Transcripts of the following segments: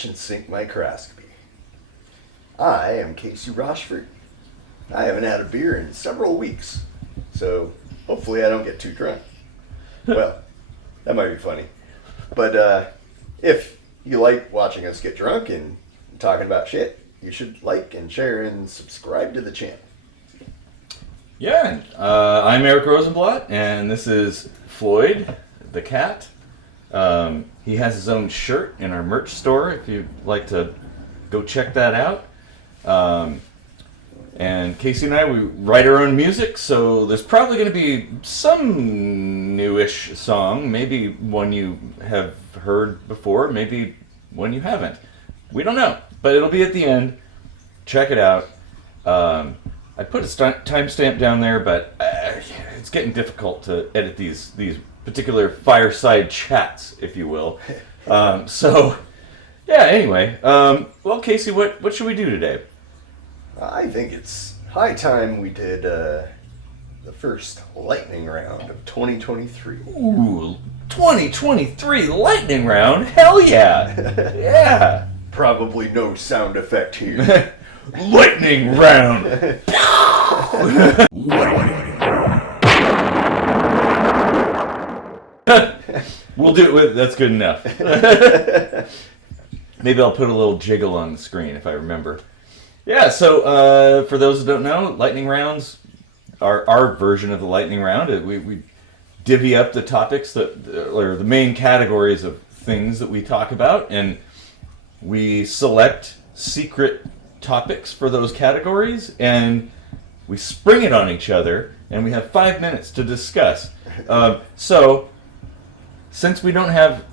kitchen sink microscopy. I am Casey Rochford. I haven't had a beer in several weeks, so hopefully I don't get too drunk. Well, that might be funny. But if you like watching us get drunk and talking about shit, you should like and share and subscribe to the channel. Yeah, I'm Eric Rosenblatt, and this is Floyd, the cat. He has his own shirt in our merch store if you'd like to go check that out. And Casey and I, we write our own music, so there's probably going to be some newish song, maybe one you have heard before, maybe one you haven't. We don't know, but it'll be at the end. Check it out. I put a timestamp down there, but it's getting difficult to edit these particular fireside chats, if you will. So, yeah, anyway. Well, Casey, what should we do today? I think it's high time we did the first lightning round of 2023. Ooh, 2023 lightning round? Hell yeah! Yeah! Probably no sound effect here. Lightning round! We'll do it with, that's good enough. Maybe I'll put a little jiggle on the screen if I remember. Yeah, so for those who don't know, lightning rounds are our version of the lightning round. We divvy up the topics or the main categories of things that we talk about, and we select secret topics for those categories, and we spring it on each other, and we have 5 minutes to discuss. So, since we don't have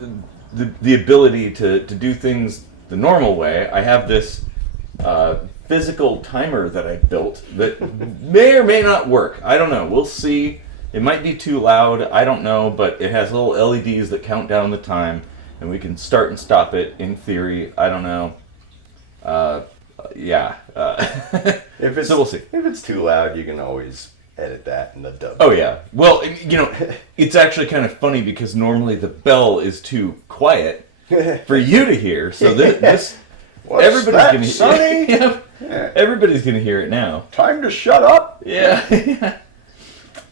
the ability to do things the normal way, I have this physical timer that I built that may or may not work. I don't know. We'll see. It might be too loud. I don't know, but it has little LEDs that count down the time, and we can start and stop it in theory. I don't know. Yeah. So we'll see. If it's too loud, you can always edit that in the dub. Oh, yeah. Well, it's actually kind of funny because normally the bell is too quiet for you to hear. So this everybody's going to hear. Yeah, everybody's going to hear it now. Time to shut up. Yeah.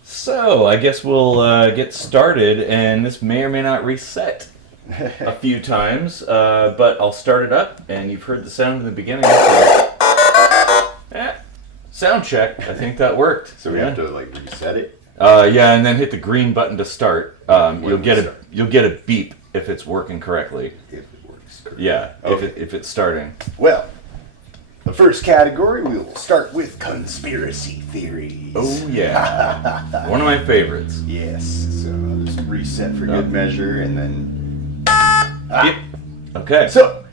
So I guess we'll get started, and this may or may not reset a few times, but I'll start it up, and you've heard the sound in the beginning. Sound check. I think that worked. So we have to reset it. Yeah, and then hit the green button to start. You'll get a beep if it's working correctly. If it works correctly. Yeah, okay. if it's starting. Well, the first category, we will start with conspiracy theories. Oh yeah, one of my favorites. Yes. So I'll just reset for good measure, and then. Yep. Okay. So,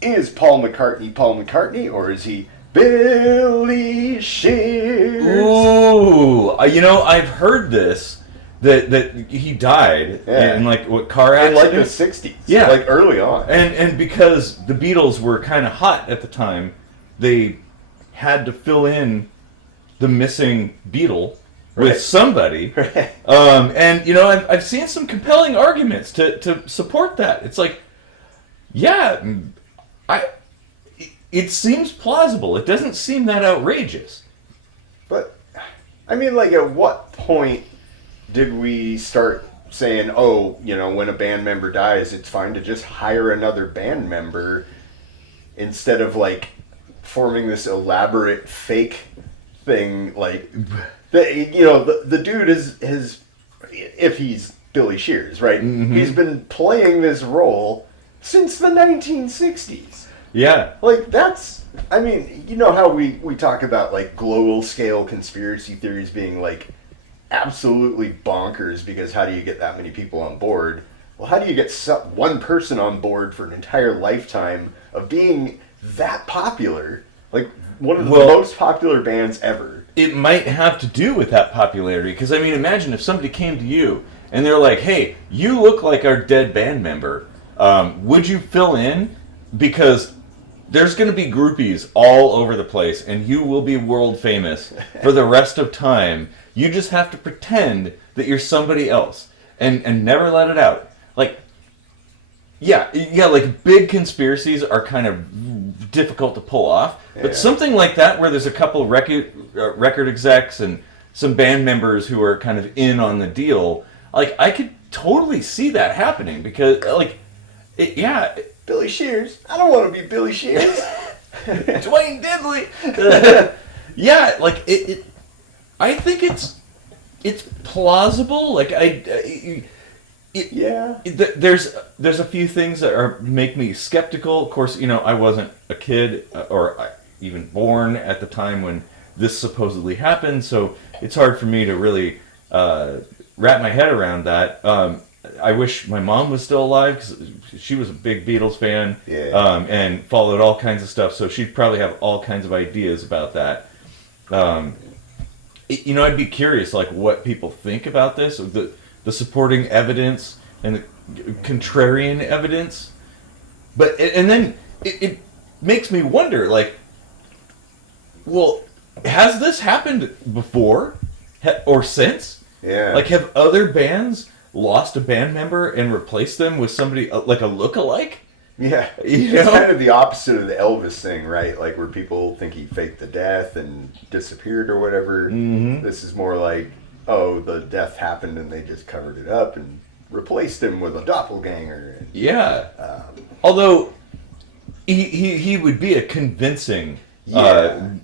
is Paul McCartney, or is he Billy Shears? Ooh, I've heard this that he died in what car accident? In the 60s. Yeah, early on. And because the Beatles were kind of hot at the time, they had to fill in the missing Beatle with somebody. Right. And I've seen some compelling arguments to support that. It's like, yeah, it seems plausible. It doesn't seem that outrageous. But, at what point did we start saying, when a band member dies, it's fine to just hire another band member instead of, forming this elaborate fake thing, the dude is, if he's Billy Shears, right? Mm-hmm. He's been playing this role since the 1960s. Yeah. That's, how we talk about, global scale conspiracy theories being, absolutely bonkers because how do you get that many people on board? Well, how do you get one person on board for an entire lifetime of being that popular? One of the most popular bands ever. It might have to do with that popularity because, imagine if somebody came to you and they're like, hey, you look like our dead band member. Would you fill in? Because there's going to be groupies all over the place, and you will be world famous for the rest of time. You just have to pretend that you're somebody else, and never let it out. yeah, like big conspiracies are kind of difficult to pull off. But Yeah. something like that, where there's a couple record execs and some band members who are kind of in on the deal, like I could totally see that happening because, like, yeah, Billy Shears. I don't want to be Billy Shears. Dwayne Diddley. Yeah, like it. I think it's plausible. Like Yeah. there's a few things that make me skeptical. Of course, I wasn't a kid or even born at the time when this supposedly happened, so it's hard for me to really wrap my head around that. I wish my mom was still alive because she was a big Beatles fan, and followed all kinds of stuff, so she'd probably have all kinds of ideas about that. I'd be curious, like, what people think about this, the supporting evidence and the contrarian evidence. And then it makes me wonder, like, well, has this happened before or since? Yeah. Like, have other bands lost a band member and replaced them with somebody like a lookalike? Yeah. You It's know? kind of the opposite of the Elvis thing, right? Like where people think he faked the death and disappeared or whatever. Mm-hmm. This is more like, oh, the death happened and they just covered it up and replaced him with a doppelganger. And, Yeah. Although he would be a convincing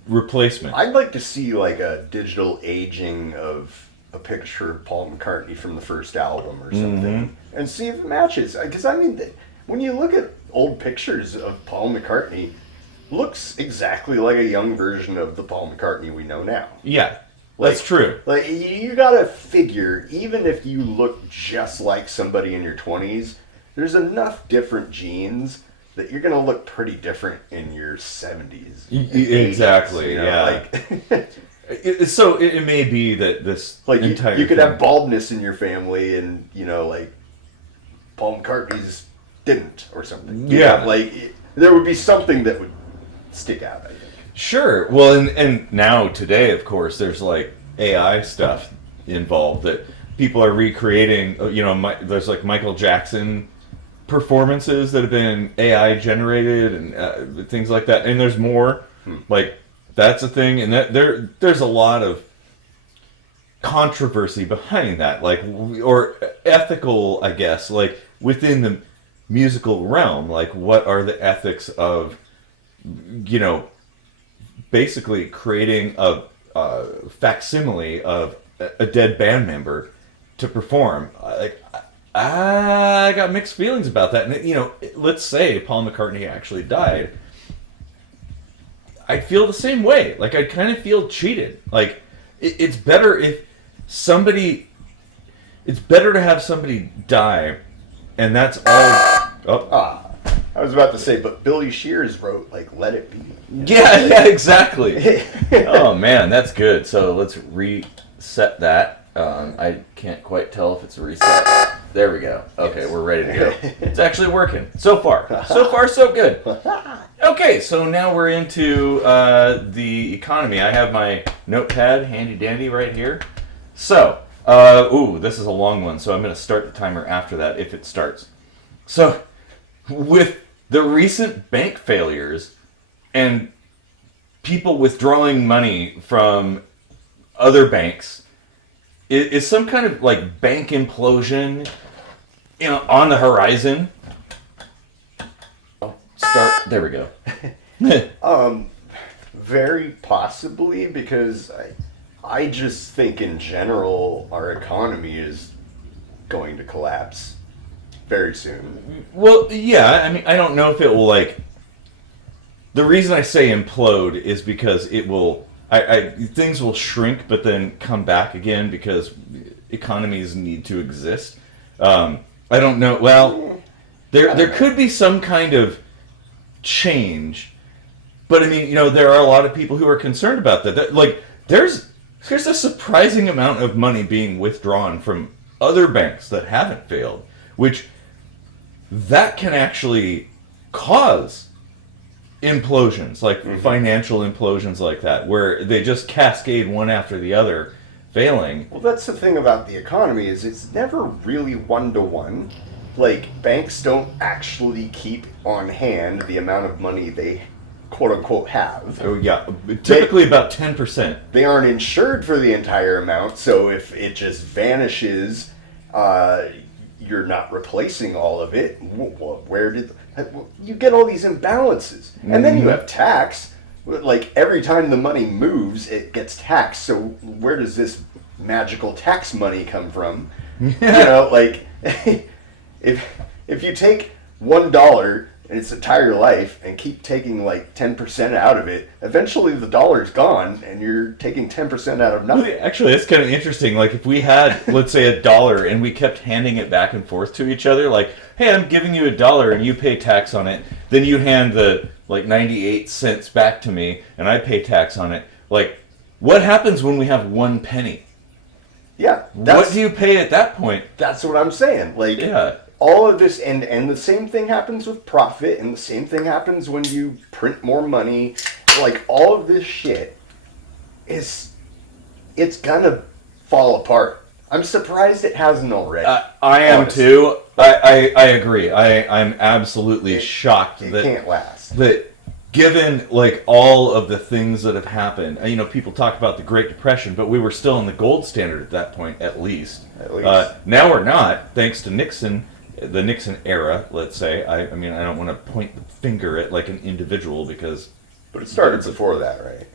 replacement. I'd like to see like a digital aging of a picture of Paul McCartney from the first album or something, and see if it matches. Because I mean, when you look at old pictures of Paul McCartney, looks exactly like a young version of the Paul McCartney we know now. Yeah, that's true. Like you gotta figure, even if you look just like somebody in your 20s, there's enough different genes that you're gonna look pretty different in your 70s. Exactly. 80s, yeah. Like, So it may be that this like entire you could thing- have baldness in your family, and like Paul McCartney's didn't, or something. You Yeah. know, like there would be something that would stick out, I think. Sure. Well, and now today, of course, there's like AI stuff involved that people are recreating. There's like Michael Jackson performances that have been AI generated and things like that. And there's more. Like that's a thing, and there's a lot of controversy behind that, like, or ethical, I guess, like within the musical realm. Like, what are the ethics of basically creating a facsimile of a dead band member to perform? I got mixed feelings about that. And let's say Paul McCartney actually died, I'd feel the same way. Like, I'd kind of feel cheated. Like, it's better to have somebody die, and that's all. I was about to say, but Billy Shears wrote like "Let It Be." Yeah, exactly. Oh man, that's good. So let's reset that. I can't quite tell if it's a reset. There we go. Okay, Yes. We're ready to go. It's actually working so far. So far, so good. Okay, so now we're into the economy. I have my notepad handy dandy right here. So, this is a long one, so I'm going to start the timer after that if it starts. So, with the recent bank failures and people withdrawing money from other banks, is some kind of like bank implosion on the horizon? There we go. Very possibly, because I just think in general our economy is going to collapse very soon. Well, yeah, I mean, I don't know if it will, like... The reason I say implode is because it will... things will shrink, but then come back again because economies need to exist. I don't know. Well, there could be some kind of change, but I mean, there are a lot of people who are concerned about that. Like, there's a surprising amount of money being withdrawn from other banks that haven't failed, which that can actually cause implosions, like financial implosions like that, where they just cascade one after the other, failing. Well, that's the thing about the economy, is it's never really one-to-one. like, banks don't actually keep on hand the amount of money they quote-unquote have. Oh, yeah. Typically about 10%. They aren't insured for the entire amount, so if it just vanishes, you're not replacing all of it. Where did... You get all these imbalances. And then you have tax. Like, every time the money moves, it gets taxed. So where does this magical tax money come from? You know, like, if you take $1 in its entire life and keep taking like 10% out of it, eventually the dollar's gone and you're taking 10% out of nothing. Actually, that's kind of interesting. Like, if we had, let's say, $1 and we kept handing it back and forth to each other, like, hey, I'm giving you $1 and you pay tax on it, then you hand the like 98 cents back to me and I pay tax on it. Like, what happens when we have 1 penny? Yeah. What do you pay at that point? That's what I'm saying. Like, yeah. All of this, and the same thing happens with profit, and the same thing happens when you print more money. Like, all of this shit it's gonna fall apart. I'm surprised it hasn't already. I am too. I agree. I'm absolutely shocked it that can't last. That given like all of the things that have happened, you know, people talk about the Great Depression, but we were still in the gold standard at that point, at least. Now we're not, thanks to Nixon. The Nixon era, let's say. I mean, I don't want to point the finger at like an individual because... But it started before that, right?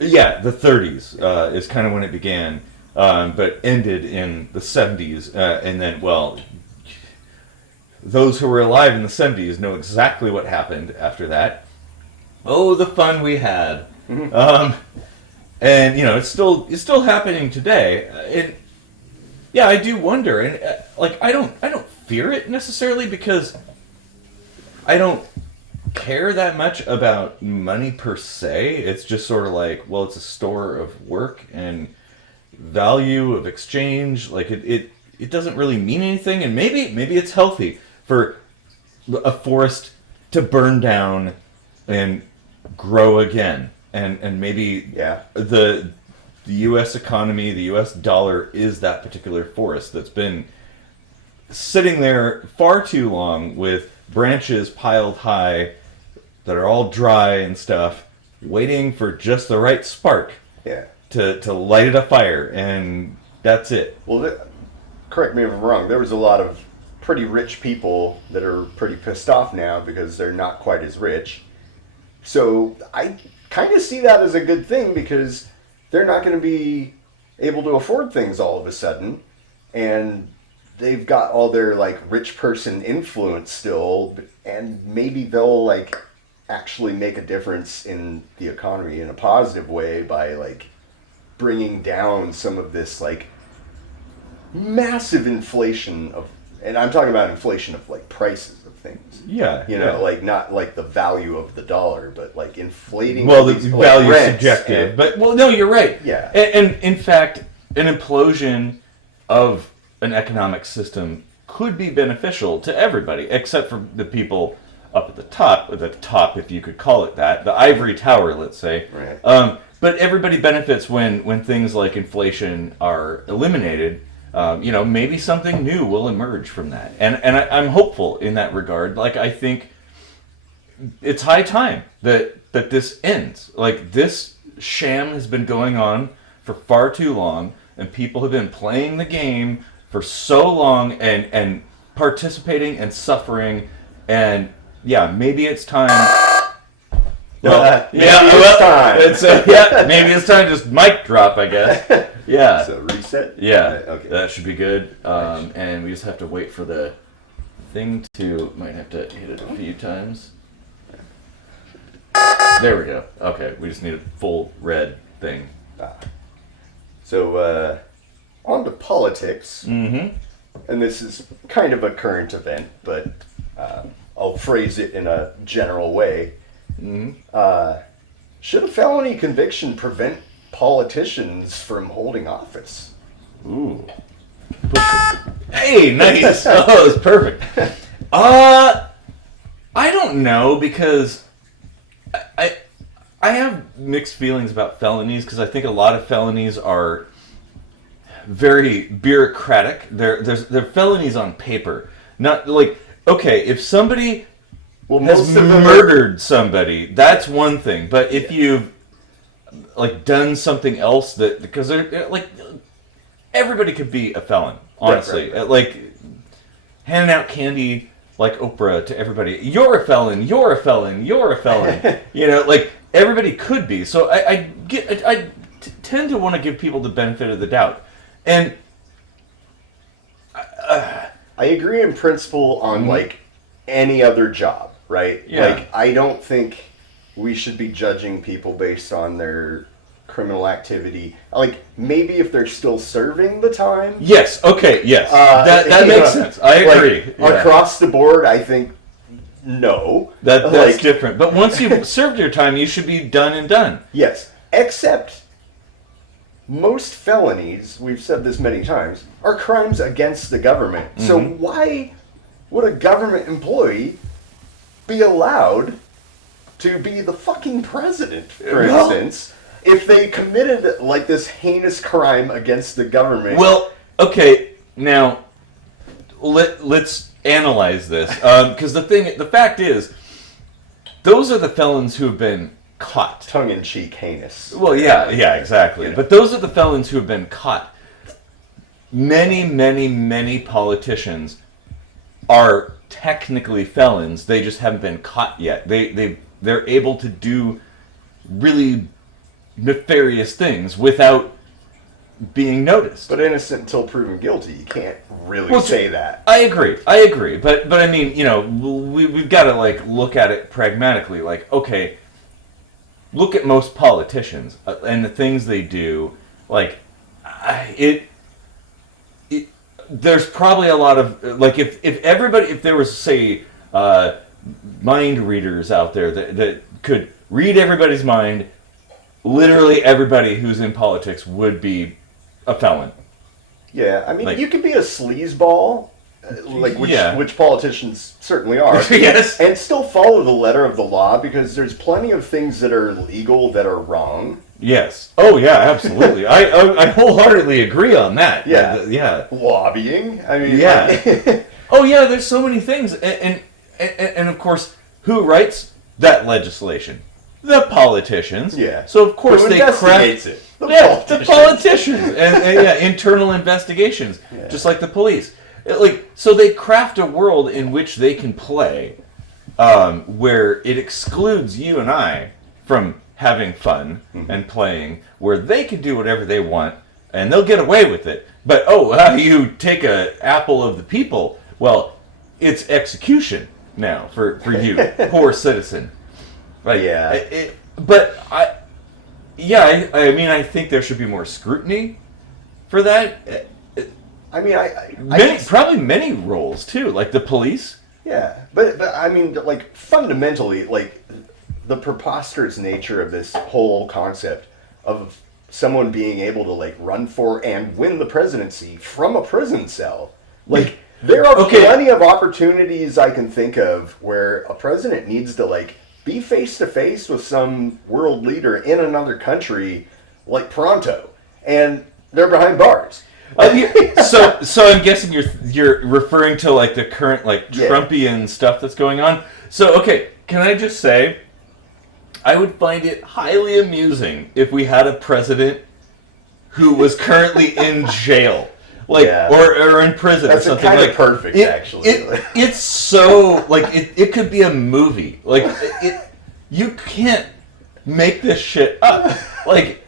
Yeah, the 30s is kind of when it began, but ended in the 70s. And then, well, those who were alive in the 70s know exactly what happened after that. Oh, the fun we had. Mm-hmm. And, you know, it's still happening today. Yeah, I do wonder, and like I don't fear it necessarily because I don't care that much about money per se. It's just sort of like, well, it's a store of work and value of exchange. Like it doesn't really mean anything, and maybe it's healthy for a forest to burn down and grow again, and maybe the U.S. economy, the U.S. dollar is that particular forest that's been sitting there far too long with branches piled high that are all dry and stuff, waiting for just the right spark to light it afire, and that's it. Well, correct me if I'm wrong, there was a lot of pretty rich people that are pretty pissed off now because they're not quite as rich. So I kind of see that as a good thing because they're not going to be able to afford things all of a sudden, and they've got all their like rich person influence still, and maybe they'll like actually make a difference in the economy in a positive way by like bringing down some of this like massive inflation of, and I'm talking about inflation of like prices of things. Yeah. You know, like not like the value of the dollar, but like inflating. Well, the these, value like, is subjective, but well, no, you're right. Yeah. And in fact, an implosion of an economic system could be beneficial to everybody, except for the people up at the top, if you could call it that, the ivory tower, let's say. Right. But everybody benefits when things like inflation are eliminated. You know, maybe something new will emerge from that, and I'm hopeful in that regard. Like, I think it's high time that this ends. Like, this sham has been going on for far too long, and people have been playing the game for so long and participating and suffering, and yeah, maybe it's time. Well, maybe it's time to just mic drop, I guess. Yeah. So reset? Yeah. Okay. That should be good. And we just have to wait for the thing to, might have to hit it a few times. There we go. Okay, we just need a full red thing. So, on to politics. Mm-hmm. And this is kind of a current event, but I'll phrase it in a general way. Mm-hmm. Should a felony conviction prevent politicians from holding office? Ooh. Hey, nice. Oh, it's perfect. I don't know, because I have mixed feelings about felonies, because I think a lot of felonies are very bureaucratic. They're felonies on paper, Not like, okay, if somebody Well, has most of them murdered somebody, that's one thing. But if you've like done something else that, because they're like, everybody could be a felon, honestly. Right. Like handing out candy like Oprah to everybody. You're a felon. You're a felon. You're a felon. You know, like everybody could be. So I tend to want to give people the benefit of the doubt, and I agree in principle on like any other job, right? Yeah. Like I don't think we should be judging people based on their criminal activity. Like maybe if they're still serving the time. yes, okay, yes, that makes sense. I agree. Like, across the board, I think no. That's like, different. But once you've served your time, you should be done and done. Yes, except most felonies, we've said this many times, are crimes against the government. Mm-hmm. So why would a government employee be allowed to be the fucking president, for instance, if they committed like this heinous crime against the government? Well, okay, now let's analyze this, because the fact is, those are the felons who have been caught. Tongue-in-cheek heinous. Well, yeah, exactly. You know. But those are the felons who have been caught. Many, many, many politicians are technically felons. They just haven't been caught yet. They're able to do really nefarious things without being noticed. But innocent until proven guilty. You can't really say that. I agree. But I mean, you know, we've got to like look at it pragmatically. Like, okay, look at most politicians and the things they do. Like, there's probably a lot of like if there was say mind readers out there that could read everybody's mind, literally everybody who's in politics would be a felon. Yeah, I mean, like, you could be a sleazeball, like which politicians certainly are. Yes, and still follow the letter of the law, because there's plenty of things that are legal that are wrong. Yes. Oh yeah, absolutely. I wholeheartedly agree on that. Yeah. Yeah. Lobbying. I mean. Yeah. Oh yeah, there's so many things, and of course, who writes that legislation? The politicians. Yeah. So of course who they investigates it? The politicians, and internal investigations, just like the police. So they craft a world in which they can play, where it excludes you and I from having fun and playing, where they can do whatever they want and they'll get away with it. But how you take an apple of the people? Well, it's execution now for you, poor citizen. Right? Yeah. I mean, I think there should be more scrutiny for that. I mean, probably many roles too, like the police. Yeah, but I mean, like fundamentally, like the preposterous nature of this whole concept of someone being able to like run for and win the presidency from a prison cell. Like there are plenty of opportunities I can think of where a president needs to like be face to face with some world leader in another country, like pronto, and they're behind bars. So I'm guessing you're referring to like the current like Trumpian stuff that's going on. So can I just say, I would find it highly amusing if we had a president who was currently in jail, like or in prison That's or something. Kind like of perfect, actually. It's so like it could be a movie. Like you can't make this shit up. Like.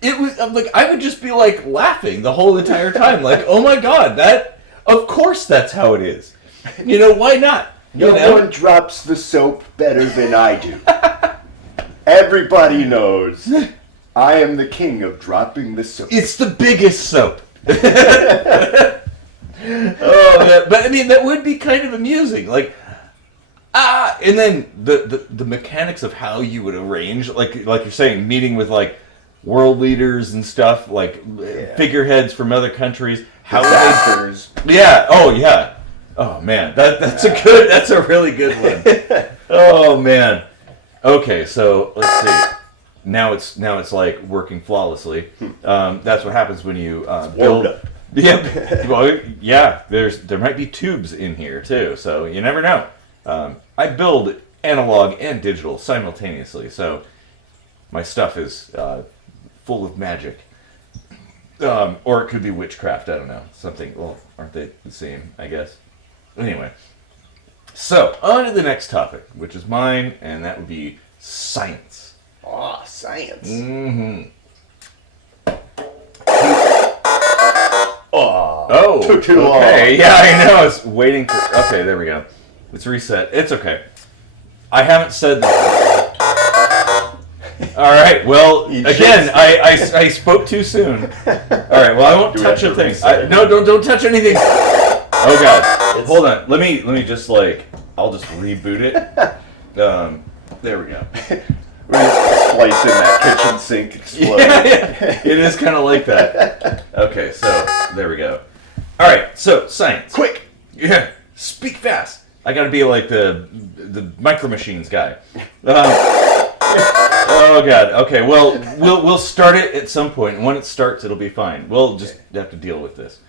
It was like I would just be like laughing the whole entire time, like, oh my god, of course that's how it is. You know, why not? No one drops the soap better than I do. Everybody knows I am the king of dropping the soap. It's the biggest soap. Oh man. But I mean, that would be kind of amusing, like. And then the mechanics of how you would arrange, like you're saying, meeting with like world leaders and stuff, like figureheads from other countries. How Disasters. Oh man, that's a really good one. Oh man. Okay, so let's see. Now it's like working flawlessly. That's what happens when you Yep. Well, yeah. There might be tubes in here too, so you never know. I build analog and digital simultaneously, so my stuff is full of magic. Or it could be witchcraft. I don't know. Something. Well, aren't they the same? I guess. Anyway. So on to the next topic, which is mine, and that would be science. Oh, science. Mm-hmm. Oh, took too long. Okay, yeah, I know. I was waiting for. Okay, there we go. Let's reset. It's okay. I haven't said that. All right. Well, again, I spoke too soon. All right. Well, I won't touch a thing. No, don't touch anything. Oh God. Hold on. Let me just I'll just reboot it. There we go. We're just splicing that kitchen sink explode. Yeah. It is kind of like that. Okay, so there we go. All right, so science. Quick. Yeah. Speak fast. I got to be like the micro machines guy. Oh God. Okay. Well, we'll start it at some point, and when it starts, it'll be fine. We'll just have to deal with this.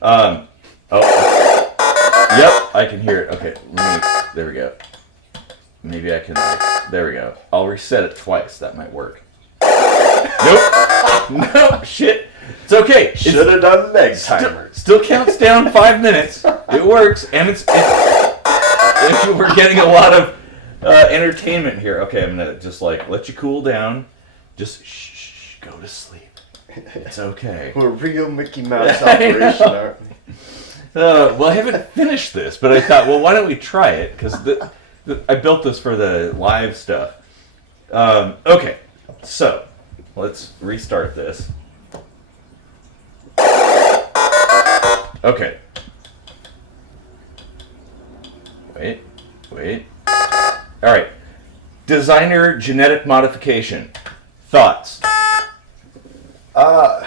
Oh. Yep. I can hear it. Okay. There we go. Maybe I can. There we go. I'll reset it twice. That might work. Nope. Nope. Shit. It's okay. Should have done the egg timer. Still counts down 5 minutes. It works, and we're getting a lot of entertainment here. Okay, I'm gonna just let you cool down. Just shh, go to sleep. It's okay. We're a real Mickey Mouse operation, aren't we? Well, I haven't finished this, but I thought, well, why don't we try it? Because I built this for the live stuff. Okay, so let's restart this. Okay. Wait. All right. Designer genetic modification. Thoughts? I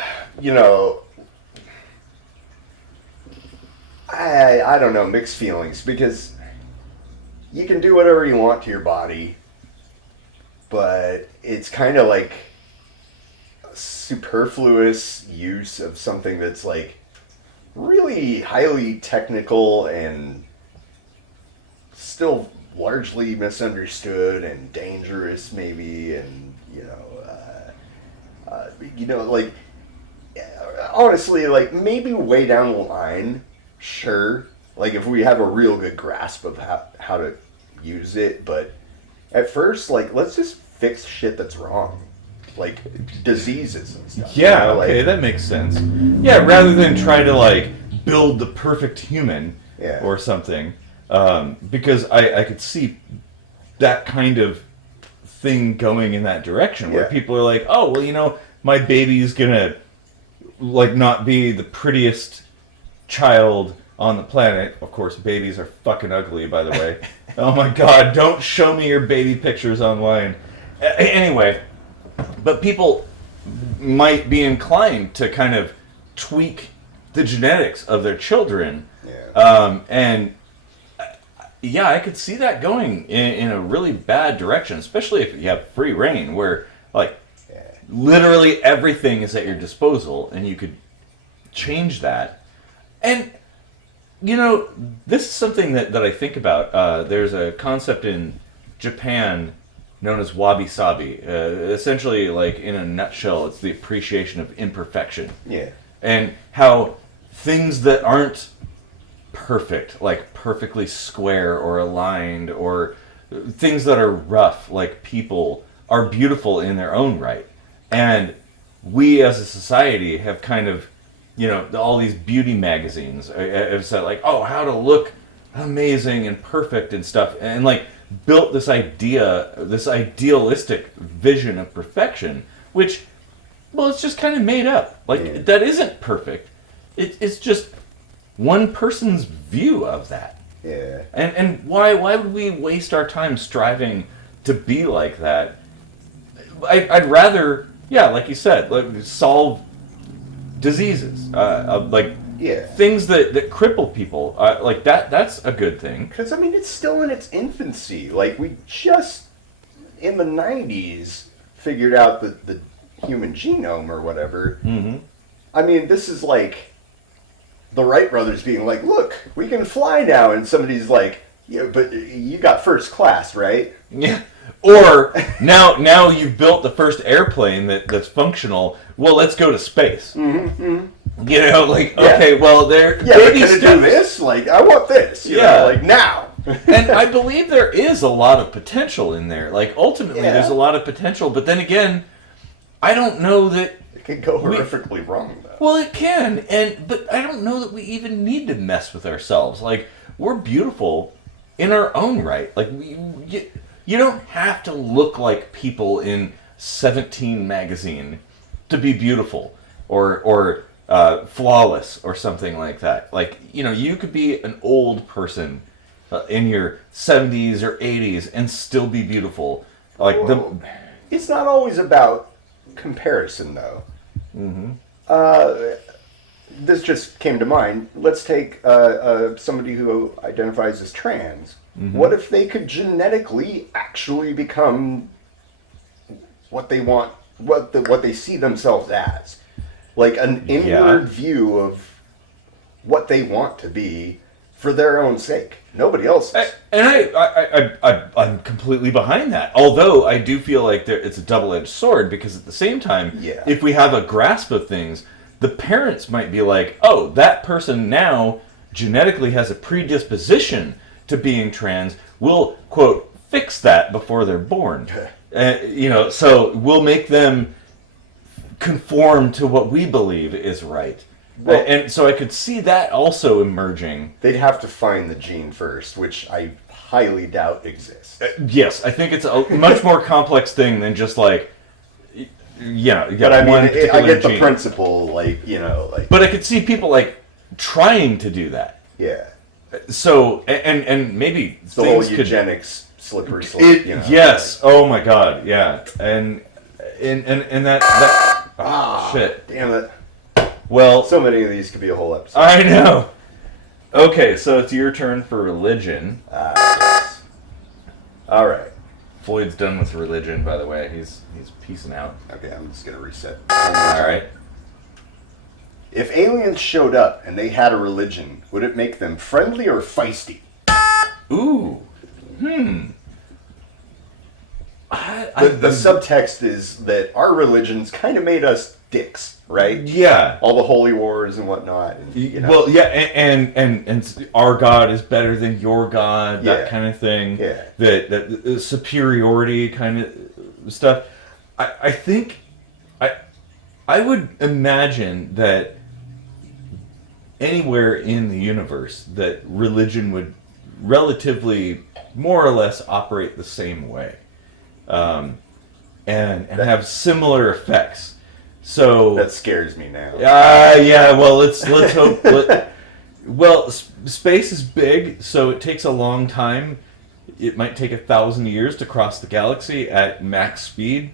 don't know, mixed feelings, because you can do whatever you want to your body, but it's kind of like superfluous use of something that's really highly technical and still largely misunderstood and dangerous, maybe, and honestly, maybe way down the line, sure, if we have a real good grasp of how to use it, but at first, let's just fix shit that's wrong, diseases and stuff. Yeah, okay, that makes sense. Yeah, rather than try to build the perfect human or something, because I could see that kind of thing going in that direction where people are like, oh, well, my baby's gonna not be the prettiest child on the planet. Of course, babies are fucking ugly, by the way. Oh my God, don't show me your baby pictures online. Anyway, but people might be inclined to kind of tweak the genetics of their children. And I could see that going in a really bad direction, especially if you have free reign, where literally everything is at your disposal and you could change that. And this is something that I think about. There's a concept in Japan known as wabi-sabi. Essentially, in a nutshell, it's the appreciation of imperfection. Yeah. And how things that aren't perfect, perfectly square or aligned, or things that are rough, like people, are beautiful in their own right. And we as a society have kind of, all these beauty magazines have said how to look amazing and perfect and stuff, and built this idealistic vision of perfection, which, well, it's just kind of made up. That isn't perfect. It's just one person's view of that. Yeah. And why would we waste our time striving to be like that? I'd rather, like you said, solve diseases, things that cripple people, that's a good thing. Because it's still in its infancy. We just in the 90s figured out the human genome or whatever. Mm-hmm. This is the Wright brothers being like, look, we can fly now, and somebody's like, yeah, but you got first class, right? Yeah. Or now you've built the first airplane that's functional. Well, let's go to space. Mm-hmm. You know, like, okay, well, baby but can it steps. do this? Like, I want this. You know, like now. And I believe there is a lot of potential in there. Like, ultimately, there's a lot of potential. But then again, I don't know that it could go horrifically wrong, though. Well, it can, but I don't know that we even need to mess with ourselves. Like, we're beautiful in our own right. Like, you don't have to look like people in 17 magazine to be beautiful or flawless or something like that. Like, you know, you could be an old person in your 70s or 80s and still be beautiful. Like, it's not always about comparison, though. Mm-hmm. This just came to mind. Let's take somebody who identifies as trans. Mm-hmm. What if they could genetically actually become what they want, what they see themselves as? Like an inward view of what they want to be for their own sake. Nobody else's. I'm completely behind that. Although I do feel like it's a double-edged sword, because at the same time, if we have a grasp of things, the parents might be like, oh, that person now genetically has a predisposition to being trans. We'll, quote, fix that before they're born. You know, so we'll make them conform to what we believe is right. Well, and so I could see that also emerging. They'd have to find the gene first, which I highly doubt exists. Yes, I think it's a much more complex thing than just like, but I mean, I get the principle, like, you know, like. But I could see people like trying to do that. Yeah. So and maybe it's the whole eugenics slippery slope. Yes. Like, oh my God. Yeah. And that shit. Damn it. Well, so many of these could be a whole episode. I know. Okay, so it's your turn for religion. Yes. All right. Floyd's done with religion, by the way. He's peacing out. Okay, I'm just gonna reset. All right. If aliens showed up and they had a religion, would it make them friendly or feisty? Ooh. The subtext is that our religions kind of made us dicks, right? Yeah. All the holy wars and whatnot. And, you know. Well, yeah, and our God is better than your God, that kind of thing. Yeah. That superiority kind of stuff. I think I would imagine that anywhere in the universe that religion would relatively more or less operate the same way. And have similar effects. So that scares me now. Yeah. Well, let's hope. Space is big, so it takes a long time. It might take 1,000 years to cross the galaxy at max speed.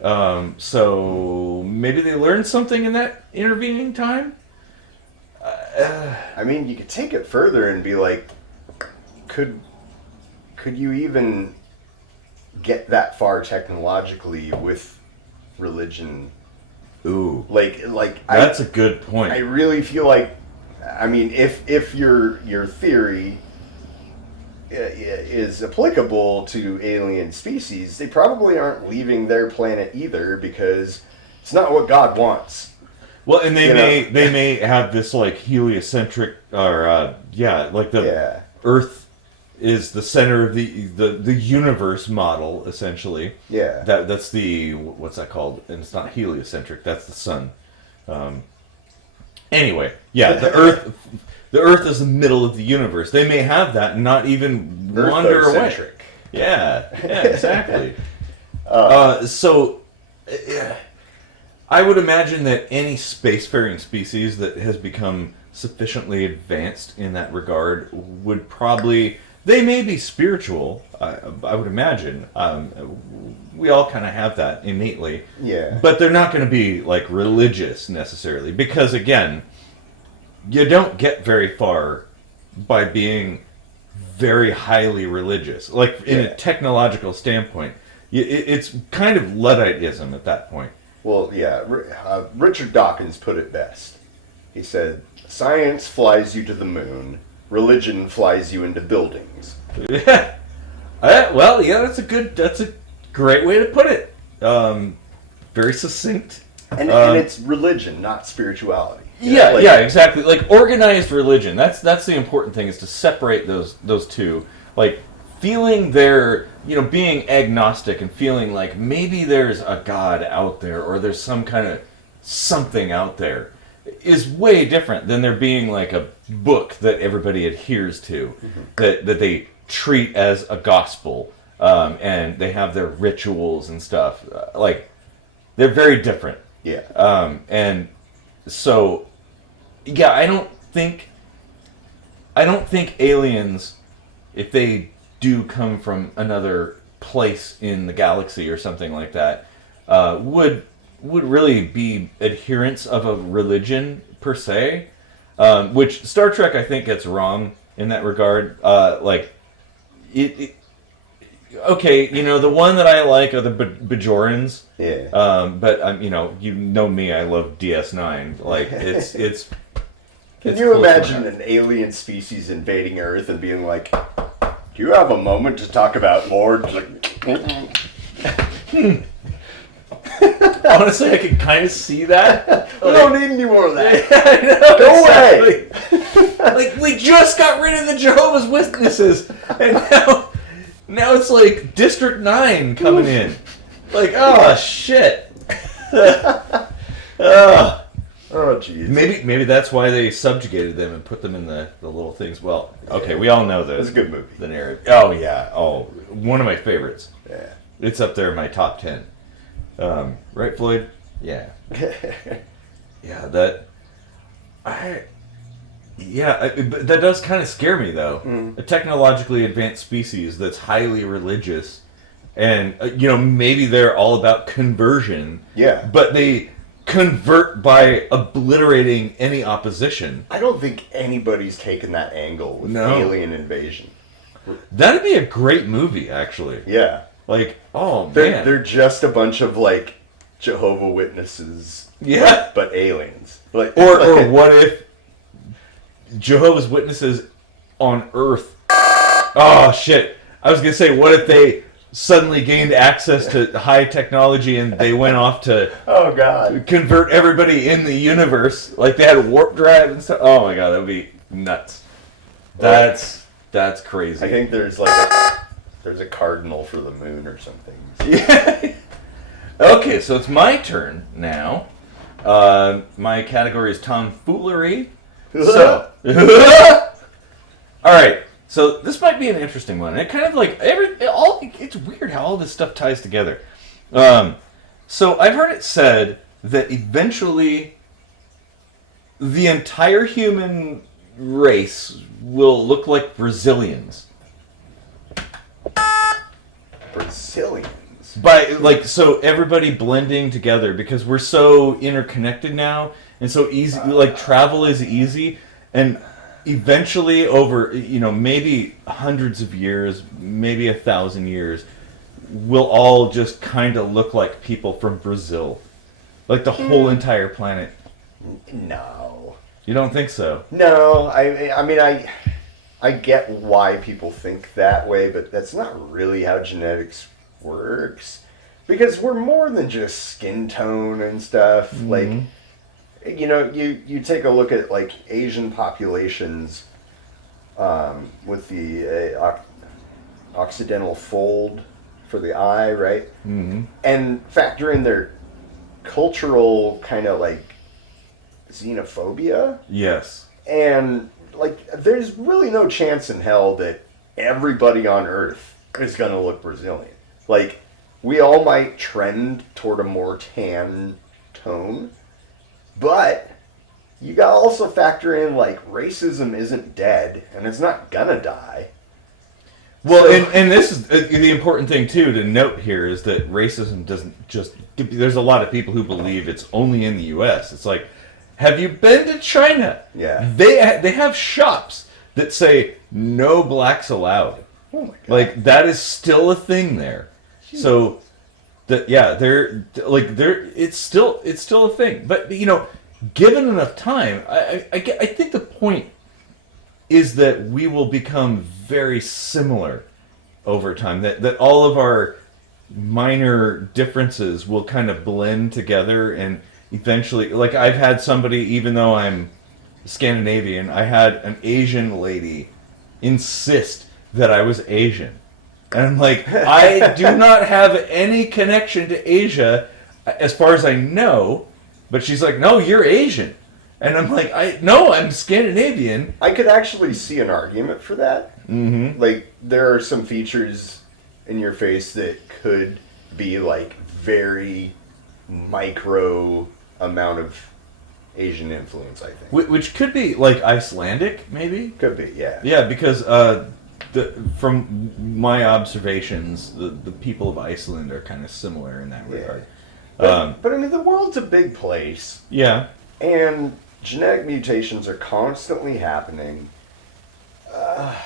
So maybe they learned something in that intervening time. I mean, you could take it further and be like, could you even get that far technologically with religion? Ooh, like that's a good point. I really feel like, I mean, if your theory is applicable to alien species, they probably aren't leaving their planet either, because it's not what God wants. Well, and they may have this like heliocentric or like the Earth is the center of the universe model, essentially. Yeah. That's the, what's that called? And it's not heliocentric. That's the sun. Anyway, the Earth is the middle of the universe. They may have that and not even wander away. Yeah, exactly. So, I would imagine that any spacefaring species that has become sufficiently advanced in that regard would probably. They may be spiritual, I would imagine. We all kind of have that innately. Yeah. But they're not going to be, like, religious, necessarily. Because, again, you don't get very far by being very highly religious. Like, in a technological standpoint. It's kind of Ludditism at that point. Well, yeah. Richard Dawkins put it best. He said, "Science flies you to the moon. Religion flies you into buildings." Yeah. Well, yeah, that's a great way to put it. Very succinct. And it's religion, not spirituality. Yeah, exactly. Like organized religion. That's the important thing, is to separate those two. Like feeling being agnostic and feeling like maybe there's a God out there, or there's some kind of something out there, is way different than there being like a book that everybody adheres to, that they treat as a gospel, and they have their rituals and stuff. Like, they're very different. Yeah. And so, yeah, I don't think aliens, if they do come from another place in the galaxy or something like that, would really be adherents of a religion per se, which Star Trek, I think, gets wrong in that regard. Okay, the one that I like are the Bajorans. Yeah. But you know me, I love DS9. Like, it's. Can you imagine an alien species invading Earth and being like, "Do you have a moment to talk about Lord?" Like, honestly, I can kind of see that. We don't need any more of that. I know, Go exactly. Like, we just got rid of the Jehovah's Witnesses, and now it's like District 9 coming in. Like, oh shit. Oh jeez. Maybe that's why they subjugated them and put them in the little things. Well, okay, we all know that. It's a good movie. The narrative. Oh yeah. Oh, one of my favorites. Yeah. It's up there in my top 10. Right, Floyd? Yeah. Yeah, that does kind of scare me, though. A technologically advanced species that's highly religious, and maybe they're all about conversion. Yeah. But they convert by obliterating any opposition. I don't think anybody's taken that angle with alien invasion. That'd be a great movie, actually. Yeah. Like, oh man, they're just a bunch of like Jehovah Witnesses. Yeah. But aliens. Like, or what if Jehovah's Witnesses on Earth? Oh shit! I was gonna say, what if they suddenly gained access to high technology and they went off to convert everybody in the universe? Like, they had warp drive and stuff. Oh my god, that would be nuts. That's crazy. I think there's a cardinal for the moon or something. Yeah. Okay, so it's my turn now. My category is Tomfoolery. So, all right. So this might be an interesting one. It kind of like it's weird how all this stuff ties together. So I've heard it said that eventually the entire human race will look like Brazilians. Brazilians? So everybody blending together, because we're so interconnected now, and so easy, like travel is easy, and eventually over, maybe hundreds of years, maybe 1,000 years, we'll all just kind of look like people from Brazil. Like the whole entire planet. No. You don't think so? No, I mean, I get why people think that way, but that's not really how genetics works. Because we're more than just skin tone and stuff. Mm-hmm. Like, you take a look at like Asian populations with the occidental fold for the eye, right? Mm-hmm. And factor in their cultural kind of like xenophobia. Yes. And like, there's really no chance in hell that everybody on Earth is going to look Brazilian. Like, we all might trend toward a more tan tone, but you got to also factor in, like, racism isn't dead, and it's not gonna die. Well, and this is the important thing, too, to note here, is that racism doesn't just... There's a lot of people who believe it's only in the U.S. It's like, have you been to China? Yeah. They have shops that say, no blacks allowed. Oh, my God. Like, that is still a thing there. Jeez. So, it's still a thing. But, given enough time, I think the point is that we will become very similar over time. That all of our minor differences will kind of blend together, and eventually, like I've had somebody, even though I'm Scandinavian, I had an Asian lady insist that I was Asian. And I'm like, I do not have any connection to Asia as far as I know, but she's like, no, you're Asian. And I'm like, no, I'm Scandinavian. I could actually see an argument for that. Mm-hmm. Like, there are some features in your face that could be like very micro amount of Asian influence, I think. Which could be like Icelandic, maybe? Could be, yeah. Yeah, because from my observations, the people of Iceland are kind of similar in that regard. But I mean, the world's a big place. Yeah. And genetic mutations are constantly happening. I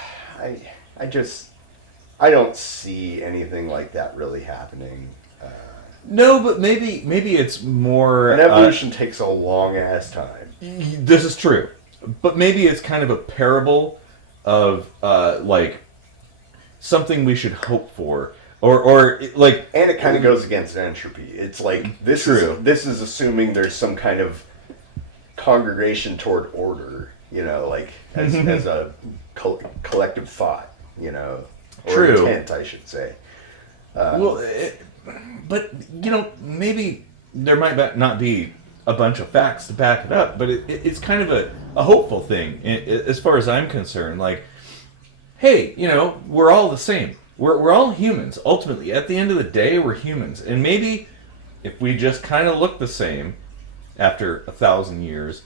don't see anything like that really happening. No, but maybe it's more... And evolution takes a long-ass time. This is true. But maybe it's kind of a parable of, like, something we should hope for. Or like... And it kind of goes against entropy. It's like, this is assuming there's some kind of congregation toward order, you know, like, as a collective thought, you know. Or intent, I should say. But, you know, maybe there might not be a bunch of facts to back it up, but it's kind of a hopeful thing, as far as I'm concerned. Like, hey, you know, we're all the same. We're all humans. Ultimately, at the end of the day, we're humans. And maybe if we just kind of look the same after 1,000 years,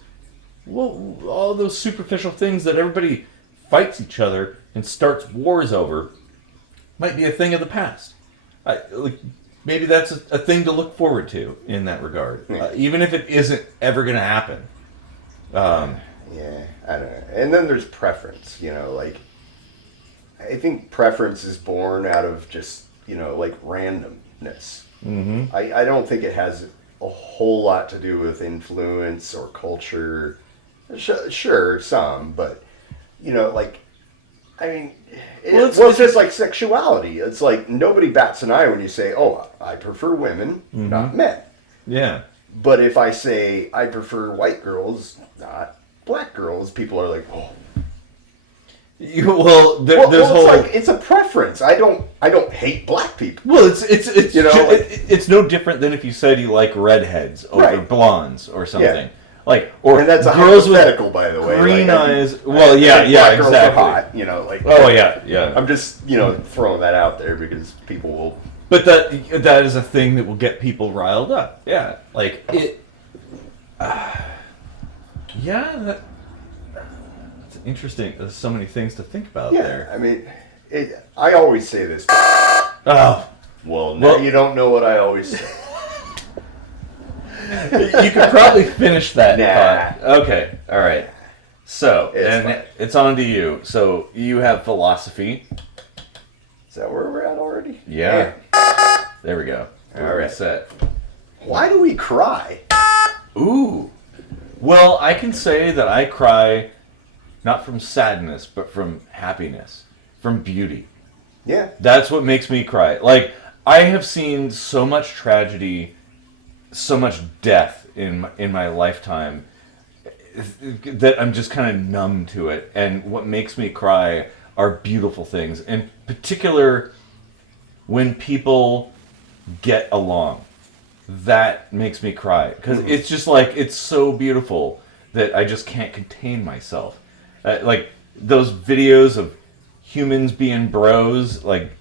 well, all those superficial things that everybody fights each other and starts wars over might be a thing of the past. Maybe that's a thing to look forward to in that regard, even if it isn't ever going to happen. Yeah, I don't know. And then there's preference, you know, like, I think preference is born out of just, you know, like, randomness. Mm-hmm. I don't think it has a whole lot to do with influence or culture. Sure, some, but, you know, like, I mean, it's just like sexuality. It's like nobody bats an eye when you say, oh, I prefer women, not men. Yeah. But if I say I prefer white girls, not black girls, people are like, oh. It's a preference. I don't hate black people. Well, it's you know, it's no different than if you said you like redheads over blondes or something. Yeah. Like, or and that's a girls hypothetical, with by the way. Green like, eyes. Well, yeah, girls exactly. Are hot, you know, like. Oh yeah. I'm just, you know, throwing that out there because people will. But that is a thing that will get people riled up. Yeah, like it. That's interesting. There's so many things to think about there. I mean, I always say this. Oh. Well, now you don't know what I always say. You could probably finish that Nah. thought. Okay, all right. So, it's on to you. So, you have philosophy. Is that where we're at already? Yeah. There we go. All right. Set. Why do we cry? Ooh. Well, I can say that I cry not from sadness, but from happiness, from beauty. Yeah. That's what makes me cry. Like, I have seen so much tragedy, so much death in my lifetime that I'm just kind of numb to it. And what makes me cry are beautiful things. In particular, when people get along. That makes me cry. Because it's just like, it's so beautiful that I just can't contain myself. Like, those videos of humans being bros, like,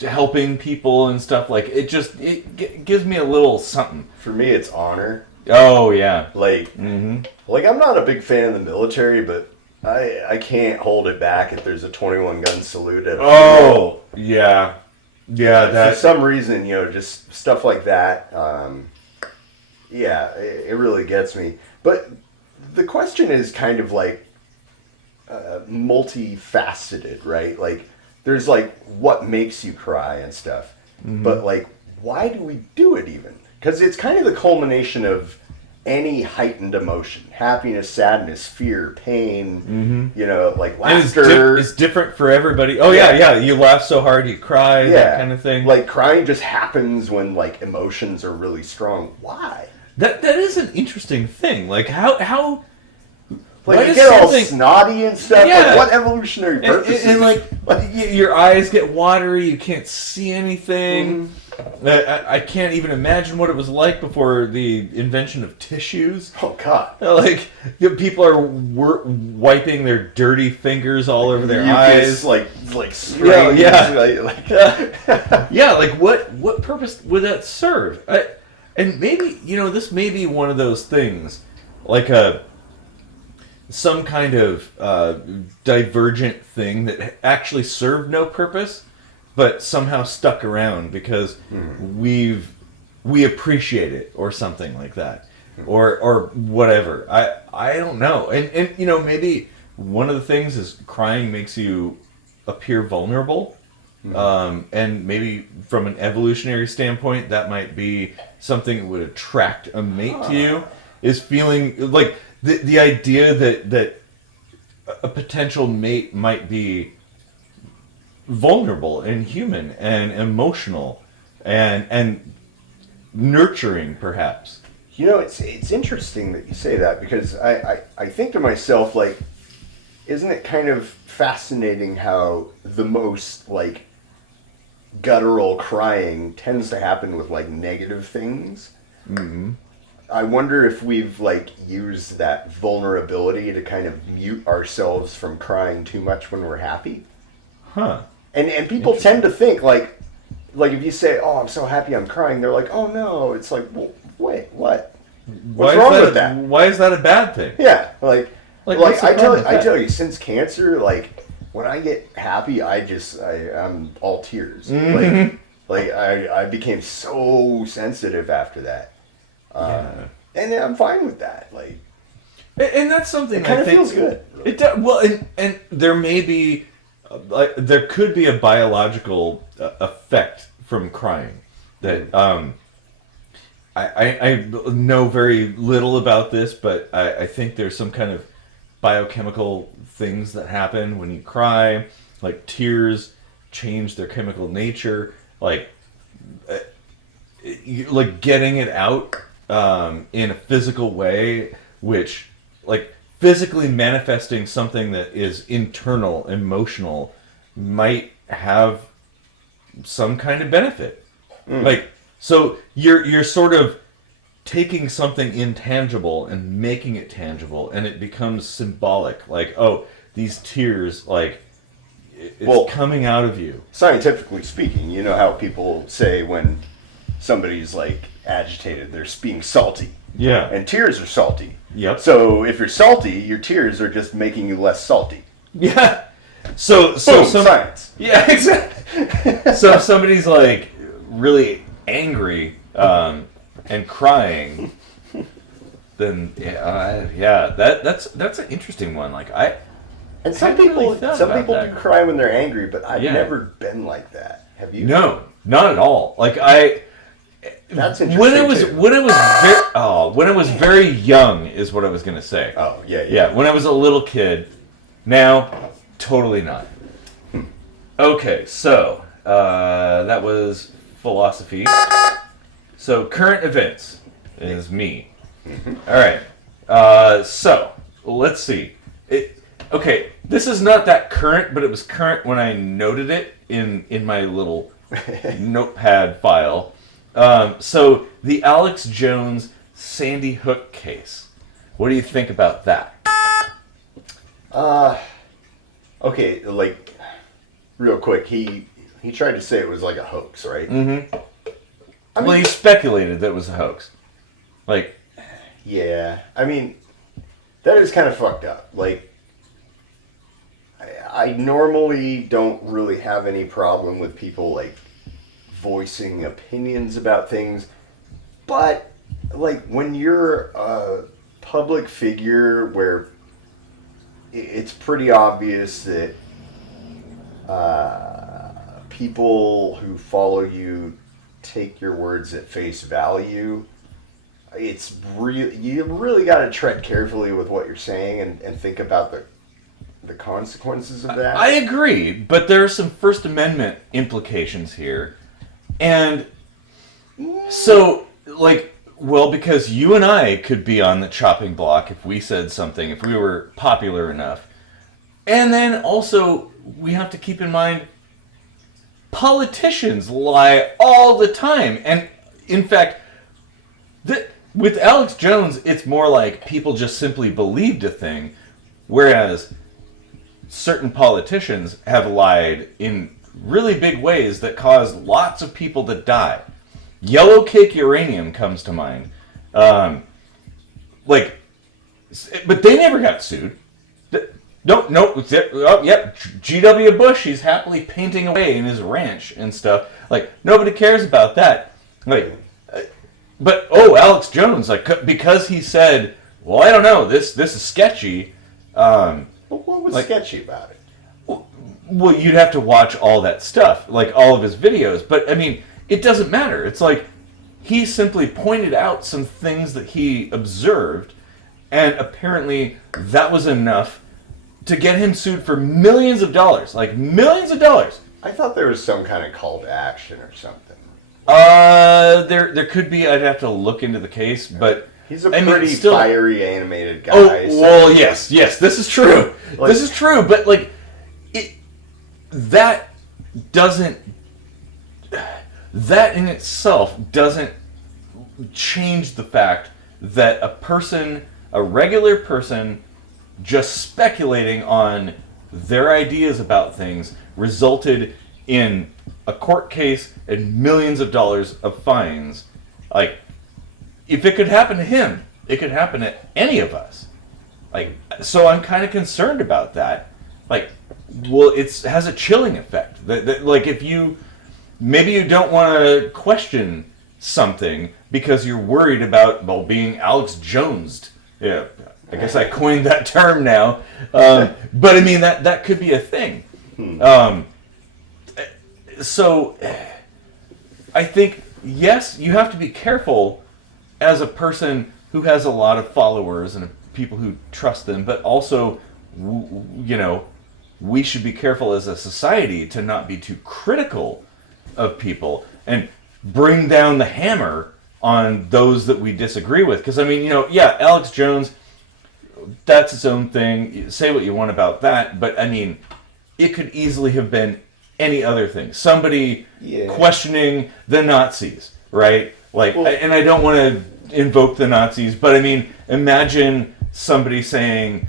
helping people and stuff, like, it gives me a little something. For me, it's honor. Oh, yeah. Like, like, I'm not a big fan of the military, but I can't hold it back if there's a 21-gun salute at a funeral. Yeah. Yeah, for some reason, you know, just stuff like that, it really gets me. But the question is kind of like multifaceted, right? Like, there's like what makes you cry and stuff, but like, why do we do it even? Because it's kind of the culmination of any heightened emotion, happiness, sadness, fear, pain, like And laughter. it's different for everybody. Oh yeah, you laugh so hard you cry, that kind of thing. Like crying just happens when like emotions are really strong. Why? That is an interesting thing. Like how like you get all snotty and stuff. Yeah. Like what evolutionary purpose? And like your eyes get watery, you can't see anything. I can't even imagine what it was like before the invention of tissues. Oh God! Like people are wiping their dirty fingers all over their eyes, like strings. Yeah. Like what purpose would that serve? And maybe this may be one of those things, like some kind of divergent thing that actually served no purpose, but somehow stuck around because we appreciate it or something like that, or whatever. I don't know. And maybe one of the things is crying makes you appear vulnerable, and maybe from an evolutionary standpoint that might be something that would attract a mate to you, is feeling like the idea that a potential mate might be vulnerable and human and emotional and nurturing, perhaps. It's interesting that you say that, because I think to myself, like, isn't it kind of fascinating how the most like guttural crying tends to happen with like negative things? Mm-hmm. I wonder if we've like used that vulnerability to kind of mute ourselves from crying too much when we're happy. Huh. And people tend to think like if you say, "Oh, I'm so happy I'm crying," they're like, "Oh no." It's like, well, wait, what? What's wrong with that? Why is that a bad thing? Yeah, like I tell you, since cancer, like when I get happy, I'm all tears. Mm-hmm. Like I became so sensitive after that. And I'm fine with that. Like, and that's something it kind I of think feels good. Really. It does. Well, and there may be, there could be a biological effect from crying that I know very little about this, but I think there's some kind of biochemical things that happen when you cry, like tears change their chemical nature, like getting it out in a physical way, which like physically manifesting something that is internal, emotional, might have some kind of benefit. Like, so you're sort of taking something intangible and making it tangible, and it becomes symbolic. Like, oh, these tears, like, it's coming out of you. Scientifically speaking, you know how people say when somebody's like agitated, they're being salty. Yeah. And tears are salty. Yep. So if you're salty, your tears are just making you less salty. Yeah. So Boom, science. Yeah, exactly. So if somebody's like really angry and crying, then that's an interesting one. Like and some people do cry when they're angry, but I've never been like that. Have you? No, not at all. Like that's interesting. When I was very young is what I was gonna say. Oh yeah. Yeah, when I was a little kid. Now, totally not. Okay, so that was philosophy. So current events is me. All right. So let's see. Okay, this is not that current, but it was current when I noted it in my little notepad file. So the Alex Jones Sandy Hook case. What do you think about that? Okay, like, real quick, he tried to say it was like a hoax, right? Mm-hmm. Well, he speculated that it was a hoax. Like, yeah, I mean, that is kind of fucked up. Like, I normally don't really have any problem with people, like, voicing opinions about things, but, like, when you're a public figure where it's pretty obvious that people who follow you take your words at face value, it's you really got to tread carefully with what you're saying and think about the consequences of that. I agree, but there are some First Amendment implications here. And so, like, well, because you and I could be on the chopping block if we said something, if we were popular enough. And then also, we have to keep in mind, politicians lie all the time. And in fact, with Alex Jones, it's more like people just simply believed a thing, whereas certain politicians have lied in really big ways that caused lots of people to die. Yellow cake uranium comes to mind. But they never got sued. No. Oh, yep. G.W. Bush, he's happily painting away in his ranch and stuff. Like, nobody cares about that. Like, but Alex Jones, like, because he said, well, I don't know, this is sketchy. But what was sketchy about it? Well, you'd have to watch all that stuff, like all of his videos. But, I mean, it doesn't matter. It's like he simply pointed out some things that he observed, and apparently that was enough to get him sued for millions of dollars. Like, millions of dollars. I thought there was some kind of call to action or something. There could be. I'd have to look into the case, but he's a pretty fiery animated guy. Oh, well, yes, this is true. Like, this is true, but like, that in itself doesn't change the fact that a regular person, just speculating on their ideas about things resulted in a court case and millions of dollars of fines. Like, if it could happen to him, it could happen to any of us. Like, so I'm kind of concerned about that. Like, well, it has a chilling effect. Like, if maybe you don't want to question something because you're worried about, well, being Alex Jonesed. Yeah, I guess I coined that term now. But I mean, that could be a thing. So I think, yes, you have to be careful as a person who has a lot of followers and people who trust them, but also, we should be careful as a society to not be too critical of people and bring down the hammer on those that we disagree with. Because, I mean, Alex Jones, that's his own thing. Say what you want about that, but, I mean, it could easily have been any other thing. Somebody questioning the Nazis, right? Like, and I don't want to invoke the Nazis, but, I mean, imagine somebody saying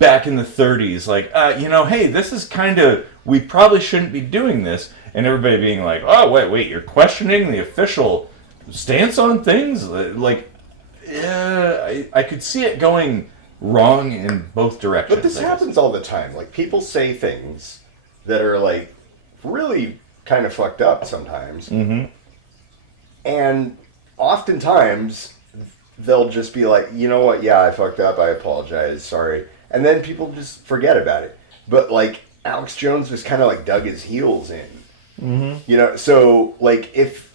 back in the 30s, like, hey, this is kind of, we probably shouldn't be doing this, and everybody being like, oh, wait, you're questioning the official stance on things? Like, I could see it going wrong in both directions. But this happens all the time. Like, people say things that are, like, really kind of fucked up sometimes. Mm-hmm. And oftentimes, they'll just be like, you know what, yeah, I fucked up, I apologize, sorry. And then people just forget about it. But, like, Alex Jones just kind of, like, dug his heels in. Mm-hmm. So, like, if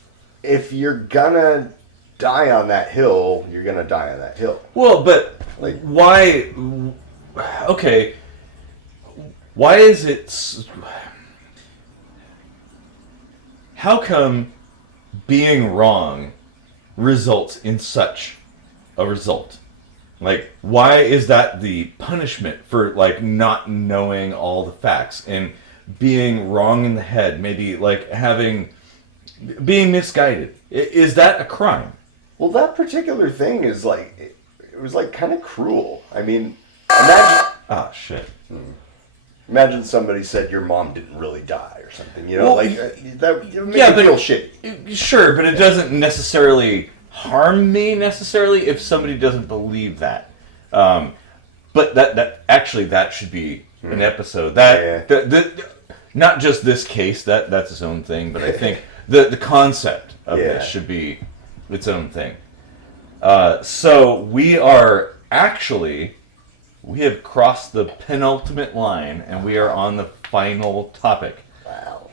you're gonna die on that hill, you're gonna die on that hill. Well, but, like, why... Okay. Why is it... How come being wrong results in such a result? Like, why is that the punishment for, like, not knowing all the facts and being wrong in the head? Maybe, like, being misguided. Is that a crime? Well, that particular thing is, like, it was, like, kind of cruel. I mean, imagine... Ah, shit. Imagine somebody said your mom didn't really die or something, Well, that would make you feel shitty. Sure, but it doesn't necessarily harm me necessarily if somebody doesn't believe that. But that should be an episode. Not just this case, that's its own thing, but I think the concept of this should be its own thing. So we have crossed the penultimate line, and we are on the final topic. Wow.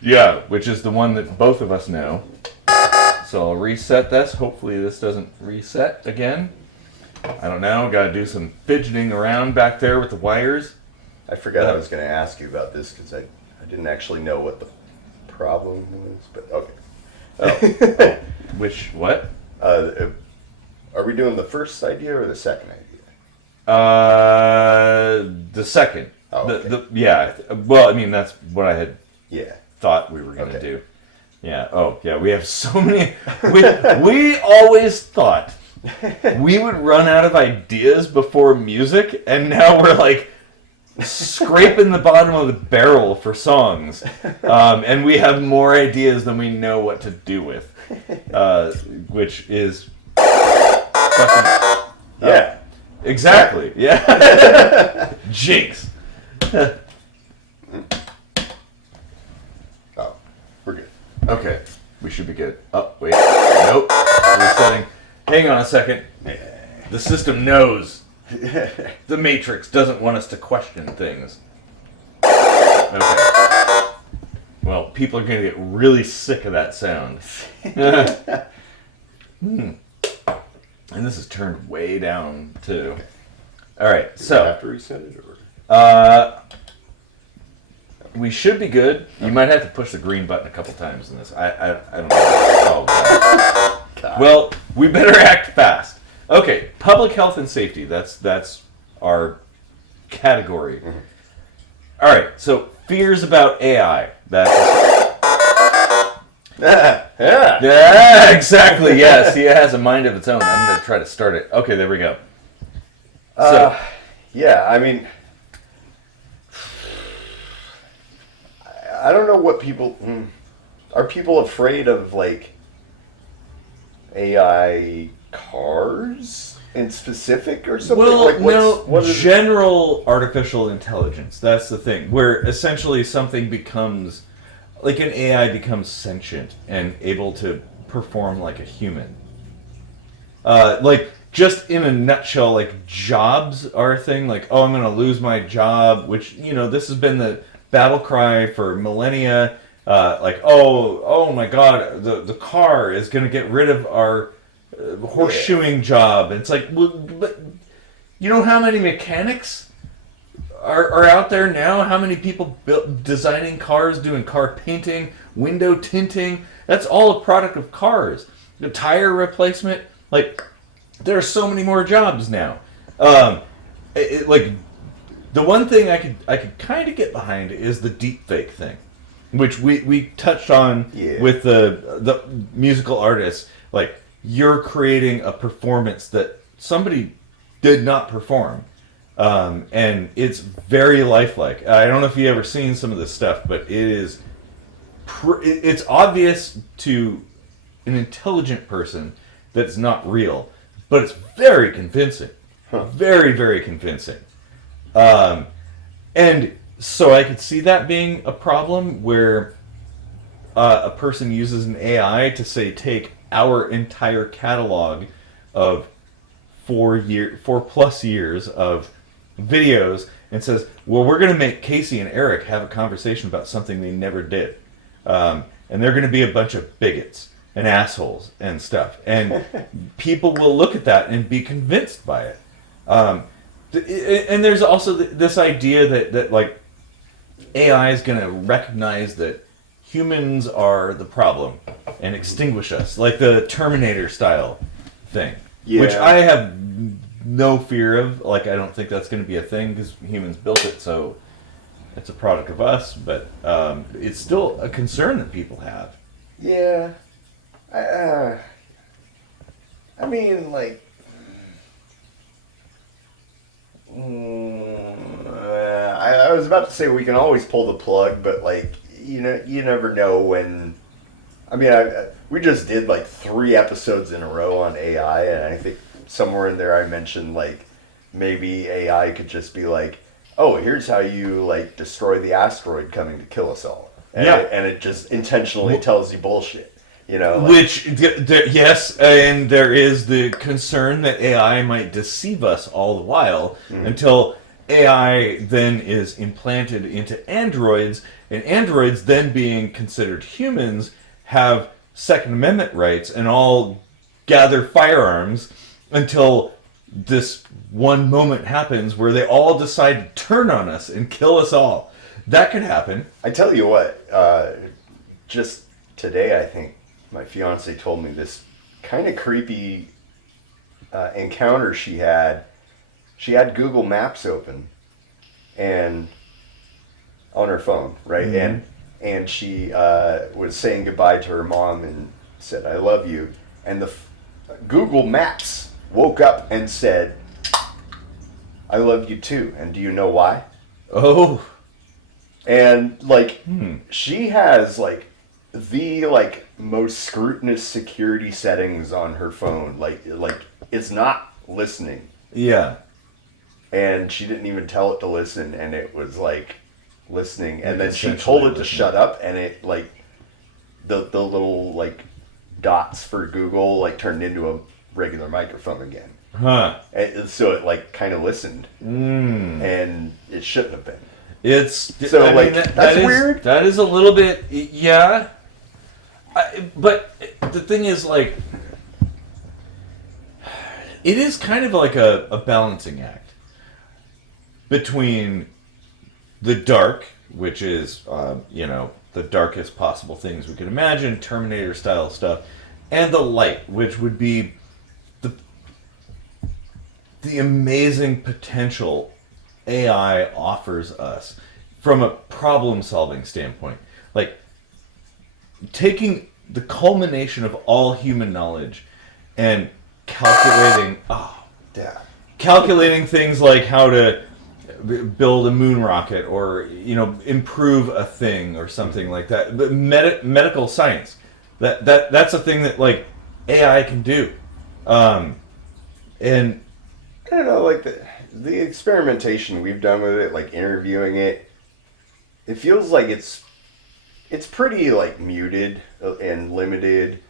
Yeah, which is the one that both of us know. So I'll reset this. Hopefully this doesn't reset again. I don't know. Got to do some fidgeting around back there with the wires. I forgot I was going to ask you about this because I didn't actually know what the problem was, but okay. Oh. Which, what? Are we doing the first idea or the second idea? The second. Oh, okay. Yeah. Well, I mean, that's what I had thought we were going to do. Yeah. Oh, yeah. We have so many. We always thought we would run out of ideas before music, and now we're like scraping the bottom of the barrel for songs, and we have more ideas than we know what to do with, which is fucking exactly. Yeah. Jinx. Oh, we're good. Okay, we should be good. Oh, wait. Nope. Resetting. Hang on a second. The system knows. The Matrix doesn't want us to question things. Okay. Well, people are going to get really sick of that sound. And this is turned way down, too. Alright, so... Do we have to reset it, or...? We should be good. You might have to push the green button a couple times in this. I don't know. Oh, God. Well, we better act fast. Okay, public health and safety. That's our category. Mm-hmm. All right, so fears about AI. Yeah, exactly. Yes, he has a mind of its own. I'm going to try to start it. Okay, there we go. Yeah, I mean, I don't know what people are. People afraid of like AI cars in specific or something? Well, like general artificial intelligence. That's the thing. Where essentially something becomes, like an AI becomes sentient and able to perform like a human. Like, just in a nutshell, like, jobs are a thing. Like, oh, I'm going to lose my job, which, you know, this has been the battle cry for millennia. Like, oh my God, the car is going to get rid of our horseshoeing job. And it's like, well, but you know how many mechanics are out there now? How many people designing cars, doing car painting, window tinting? That's all a product of cars. The tire replacement, like, there are so many more jobs now. Like, the one thing I could kind of get behind is the deepfake thing, which we touched on with the musical artists. Like, you're creating a performance that somebody did not perform, and it's very lifelike. I don't know if you ever seen some of this stuff, but it is it's obvious to an intelligent person that it's not real, but it's very convincing. Very, very convincing. And so I could see that being a problem where a person uses an AI to, say, take our entire catalog of 4+ years of videos and says, well, we're going to make Casey and Eric have a conversation about something they never did. And they're going to be a bunch of bigots and assholes and stuff. And people will look at that and be convinced by it. And there's also this idea that like, AI is going to recognize that humans are the problem and extinguish us, like the Terminator style thing, which I have no fear of. Like, I don't think that's going to be a thing because humans built it, so it's a product of us. But it's still a concern that people have. Yeah, I mean, like, I was about to say we can always pull the plug, but like, you never know when. I mean, we just did like 3 episodes in a row on AI, and I think somewhere in there I mentioned like maybe AI could just be like, oh, here's how you like destroy the asteroid coming to kill us all, and it just intentionally tells you bullshit. You know, like, which, yes, and there is the concern that AI might deceive us all the while until AI then is implanted into androids, and androids then being considered humans have Second Amendment rights and all gather firearms until this one moment happens where they all decide to turn on us and kill us all. That could happen. I tell you what, just today, I think my fiance told me this kind of creepy encounter she had. She had Google Maps open and on her phone, right? Mm-hmm. And she was saying goodbye to her mom and said, "I love you." And the Google Maps woke up and said, "I love you too." And do you know why? Oh. And like she has like the like most scrutinous security settings on her phone. Like it's not listening. Yeah. And she didn't even tell it to listen, and it was like listening. And Like then she essentially told it to listening. shut up, and it like the little like dots for Google like turned into a regular microphone again. Huh. And so it like kind of listened, Mm. and it shouldn't have been. It's So, I like, mean, that's is, weird. That is a little bit, yeah. But the thing is, like, it is kind of like a balancing act between the dark, which is, the darkest possible things we could imagine, Terminator style stuff, and the light, which would be the amazing potential AI offers us from a problem-solving standpoint. Like, taking the culmination of all human knowledge and calculating, calculating things like how to build a moon rocket or, improve a thing or something like that. But medical science, that's a thing that, like, AI can do. And I don't know, like the experimentation we've done with it, like interviewing it, it feels like it's pretty like muted and limited.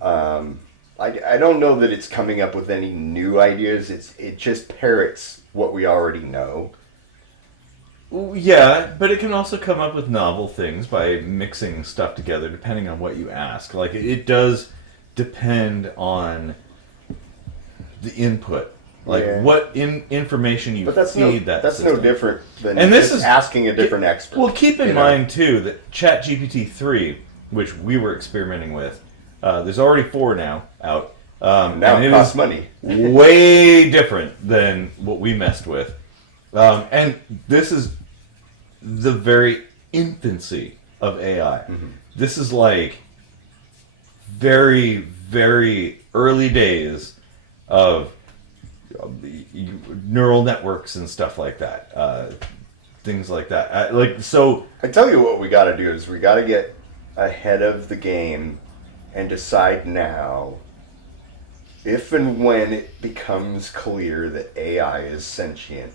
I don't know that it's coming up with any new ideas. It just parrots what we already know. yeah, but it can also come up with novel things by mixing stuff together depending on what you ask. Like, it does depend on the input. Like, Yeah. what information you But that's feed that that's system. no different than And this just is asking a different expert. Well, keep in you know? mind, too, that ChatGPT-3, which we were experimenting with, there's already 4 now out. Now and it costs money. way different than what we messed with. And this is the very infancy of AI. Mm-hmm. This is like very, very early days of neural networks and stuff like that. Things like that. I tell you what we got to do is we got to get ahead of the game and decide now if and when it becomes clear that AI is sentient,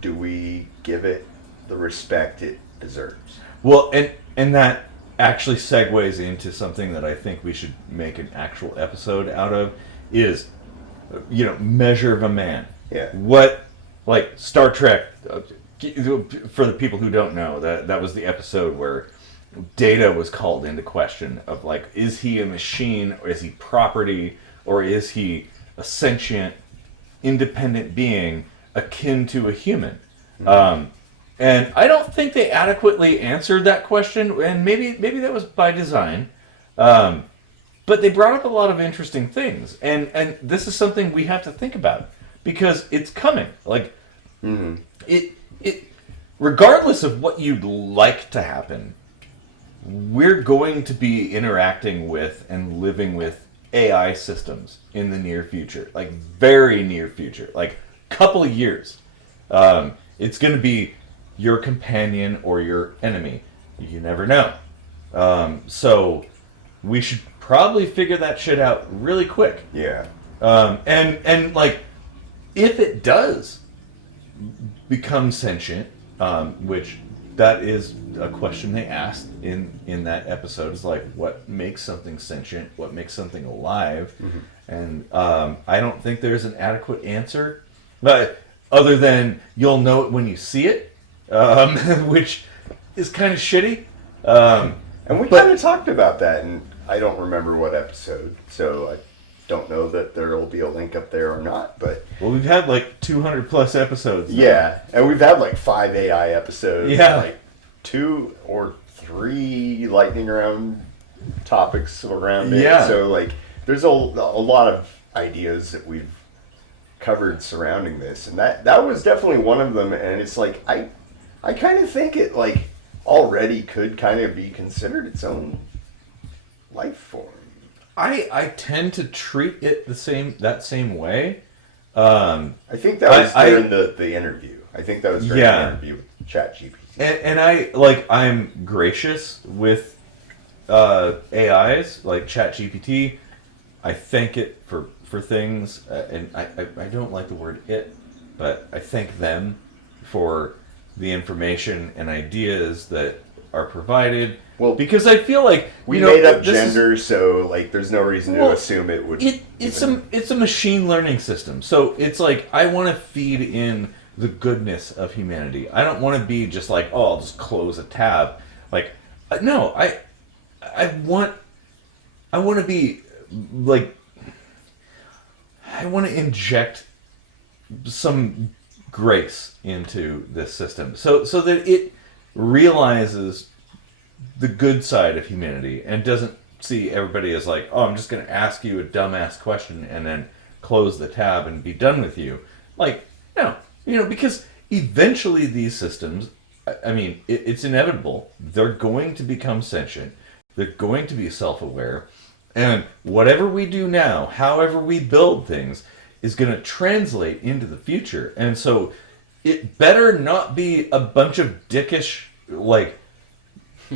do we give it the respect it deserves? Well, and that actually segues into something that I think we should make an actual episode out of is, measure of a man. Yeah. What, like, Star Trek, for the people who don't know, that was the episode where Data was called into question of, like, is he a machine, or is he property, or is he a sentient, independent being akin to a human? Mm-hmm. And I don't think they adequately answered that question, and maybe that was by design. But they brought up a lot of interesting things, and this is something we have to think about because it's coming. Like, it regardless of what you'd like to happen, we're going to be interacting with and living with AI systems in the near future, like very near future, like couple of years. It's going to be your companion or your enemy. You never know. So we should probably figure that shit out really quick. Yeah. And like, if it does become sentient, which that is a question they asked in that episode, is like, what makes something sentient? What makes something alive? Mm-hmm. And I don't think there's an adequate answer, but other than you'll know it when you see it, which is kind of shitty. And we kind of talked about that in I don't remember what episode, so I don't know that there will be a link up there or not, but... Well, we've had like 200 plus episodes now. Yeah, and we've had like 5 AI episodes. Yeah. Like 2 or 3 lightning round topics around it. Yeah. So like there's a lot of ideas that we've covered surrounding this, and that was definitely one of them. And it's like I kind of think it like already could kind of be considered its own life form. I tend to treat it that same way. I think that was during the interview. I think that was during the interview with ChatGPT. And I'm gracious with AIs like ChatGPT. I thank it for things, and I don't like the word it, but I thank them for the information and ideas that are provided. Well, because I feel like we made up gender, so like there's no reason to assume it would. It's a machine learning system, so it's like I want to feed in the goodness of humanity. I don't want to be just like, oh, I'll just close a tab. Like, no, I want to be like, I want to inject some grace into this system, so that it realizes the good side of humanity and doesn't see everybody as like, oh, I'm just going to ask you a dumbass question and then close the tab and be done with you. Like, no, because eventually these systems, I mean, it's inevitable. They're going to become sentient. They're going to be self-aware. And whatever we do now, however we build things, is going to translate into the future. And so it better not be a bunch of dickish, like,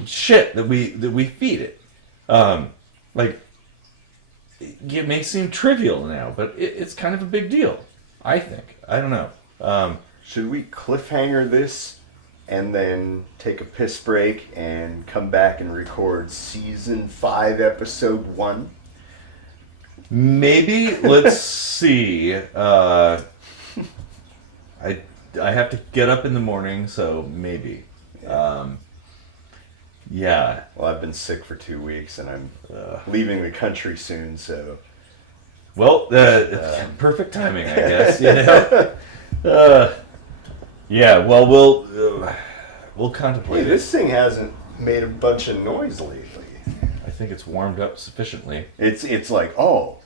shit that we feed it. Like, it may seem trivial now, but it's kind of a big deal, I think. I don't know. Should we cliffhanger this and then take a piss break and come back and record season 5, episode 1? Maybe. Let's see. I have to get up in the morning, so maybe. Yeah. Well, I've been sick for 2 weeks, and I'm leaving the country soon, so... Well, perfect timing, I guess, yeah, well, we'll contemplate Hey, this thing hasn't made a bunch of noise lately. I think it's warmed up sufficiently. It's like, oh,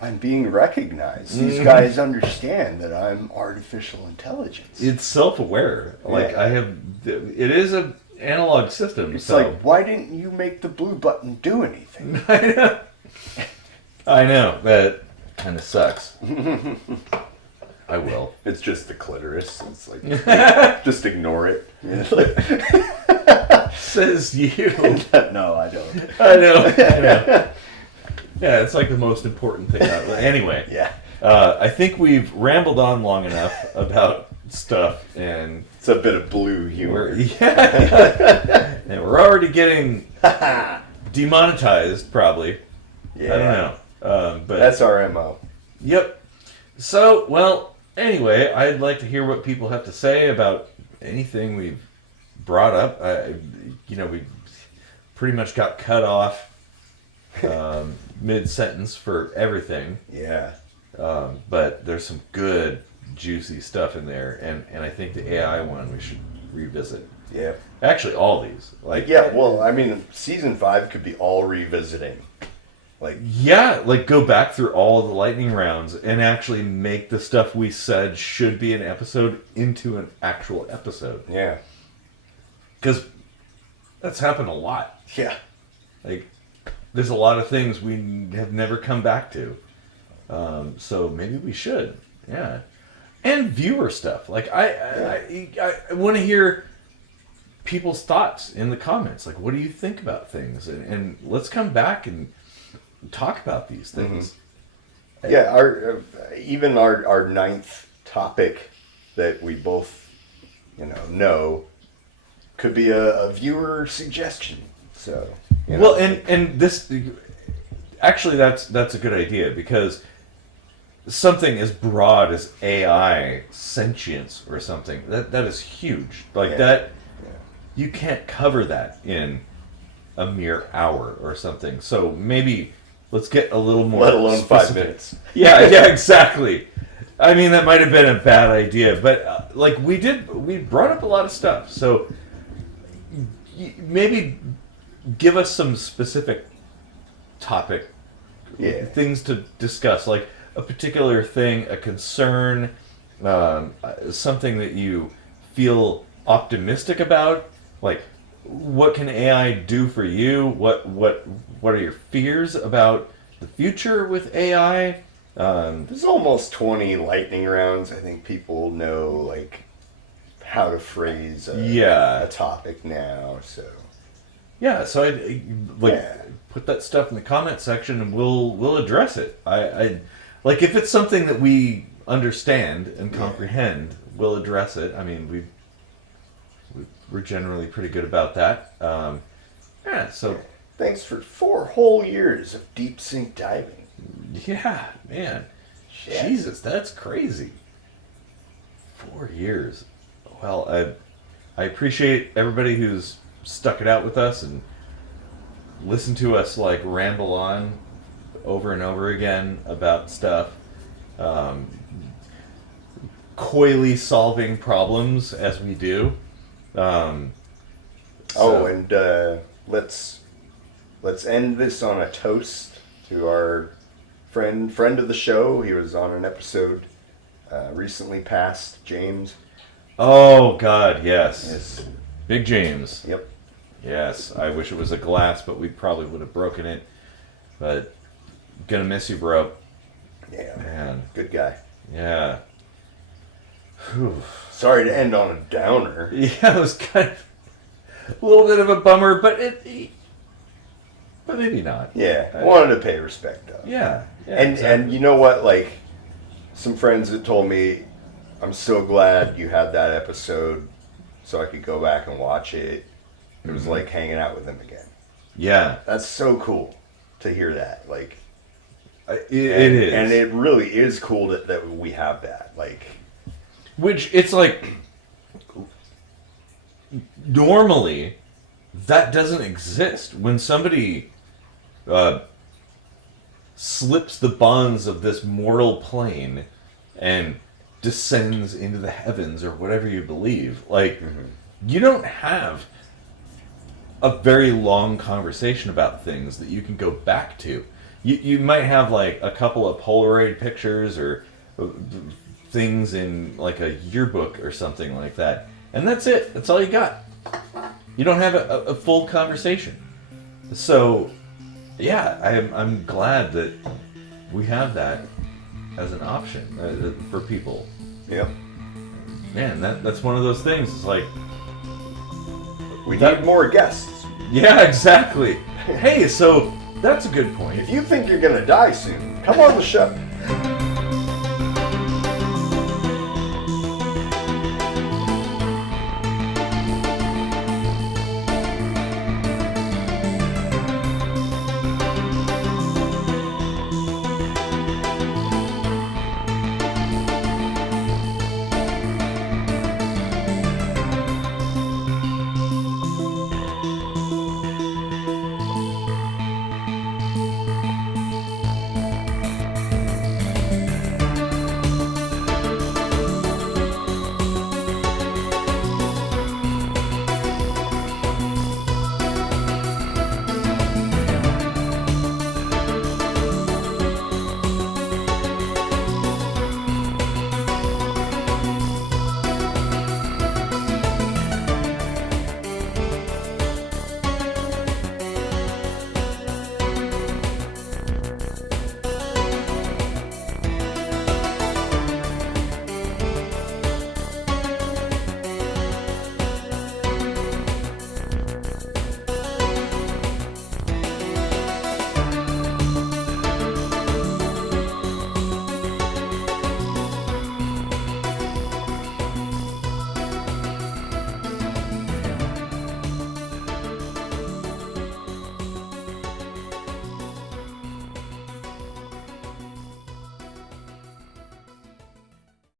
I'm being recognized. These guys understand that I'm artificial intelligence. It's self-aware. Like, it is a analog system. It's like, why didn't you make the blue button do anything? I know. That kind of sucks. I will. It's just the clitoris. It's like, just ignore it. Says you. No, I don't. I know. Yeah, it's like the most important thing. Anyway. Yeah. I think we've rambled on long enough about stuff, and it's a bit of blue humor. And we're already getting demonetized, probably. Yeah. I don't know. But that's our MO. Yep. So, well, anyway, I'd like to hear what people have to say about anything we've brought up. We pretty much got cut off mid-sentence for everything. Yeah. But there's some good, juicy stuff in there, and I think the AI one we should revisit. Yeah. Actually, all these. Well, I mean, season 5 could be all revisiting. Go back through all of the lightning rounds and actually make the stuff we said should be an episode into an actual episode. Yeah. Because that's happened a lot. Yeah. There's a lot of things we have never come back to. So maybe we should. Yeah. And viewer stuff. I want to hear people's thoughts in the comments. What do you think about things? And let's come back and talk about these things. Mm-hmm. Yeah, our 9th topic that we both know could be a viewer suggestion. So well, and this actually that's a good idea, because something as broad as AI sentience or something that is huge. That you can't cover that in a mere hour or something. So maybe let's get a little more. Let alone specific. 5 minutes. Yeah, exactly. I mean, that might have been a bad idea, but we brought up a lot of stuff. So maybe give us some specific topic, things to discuss, like a particular thing, a concern, something that you feel optimistic about. Like, what can AI do for you? What are your fears about the future with AI? There's almost 20 lightning rounds. I think people know like how to phrase a topic now. So so I put that stuff in the comment section and we'll address it. I like if it's something that we understand and comprehend, we'll address it. I mean, we're generally pretty good about that. So thanks for 4 whole years of deep sink diving. Yeah, man. Shit. Jesus, that's crazy. 4 years. Well, I appreciate everybody who's stuck it out with us and listened to us like ramble on over and over again about stuff. Coyly solving problems as we do. Let's end this on a toast to our friend of the show. He was on an episode recently passed, James. Oh God, yes. Big James. Yep. Yes, I wish it was a glass, but we probably would have broken it. But gonna miss you, bro. Yeah, man. Good guy. Yeah. Whew. Sorry to end on a downer. Yeah, it was kind of a little bit of a bummer, but maybe not. Yeah, I wanted to pay respect though. Yeah. And you know what? Like, some friends that told me, I'm so glad you had that episode so I could go back and watch it. It was like hanging out with him again. Yeah. That's so cool to hear that. Like, it is. And it really is cool that we have that. Like, which it's like, normally, that doesn't exist. When somebody slips the bonds of this mortal plane and descends into the heavens or whatever you believe, like, you don't have a very long conversation about things that you can go back to. You might have like a couple of Polaroid pictures or things in like a yearbook or something like that, and that's it. That's all you got. You don't have a full conversation. So, yeah, I'm glad that we have that as an option for people. Yep. Man, that's one of those things. It's like, we need more guests. Yeah, exactly. Hey, so that's a good point. If you think you're gonna die soon, come on the show.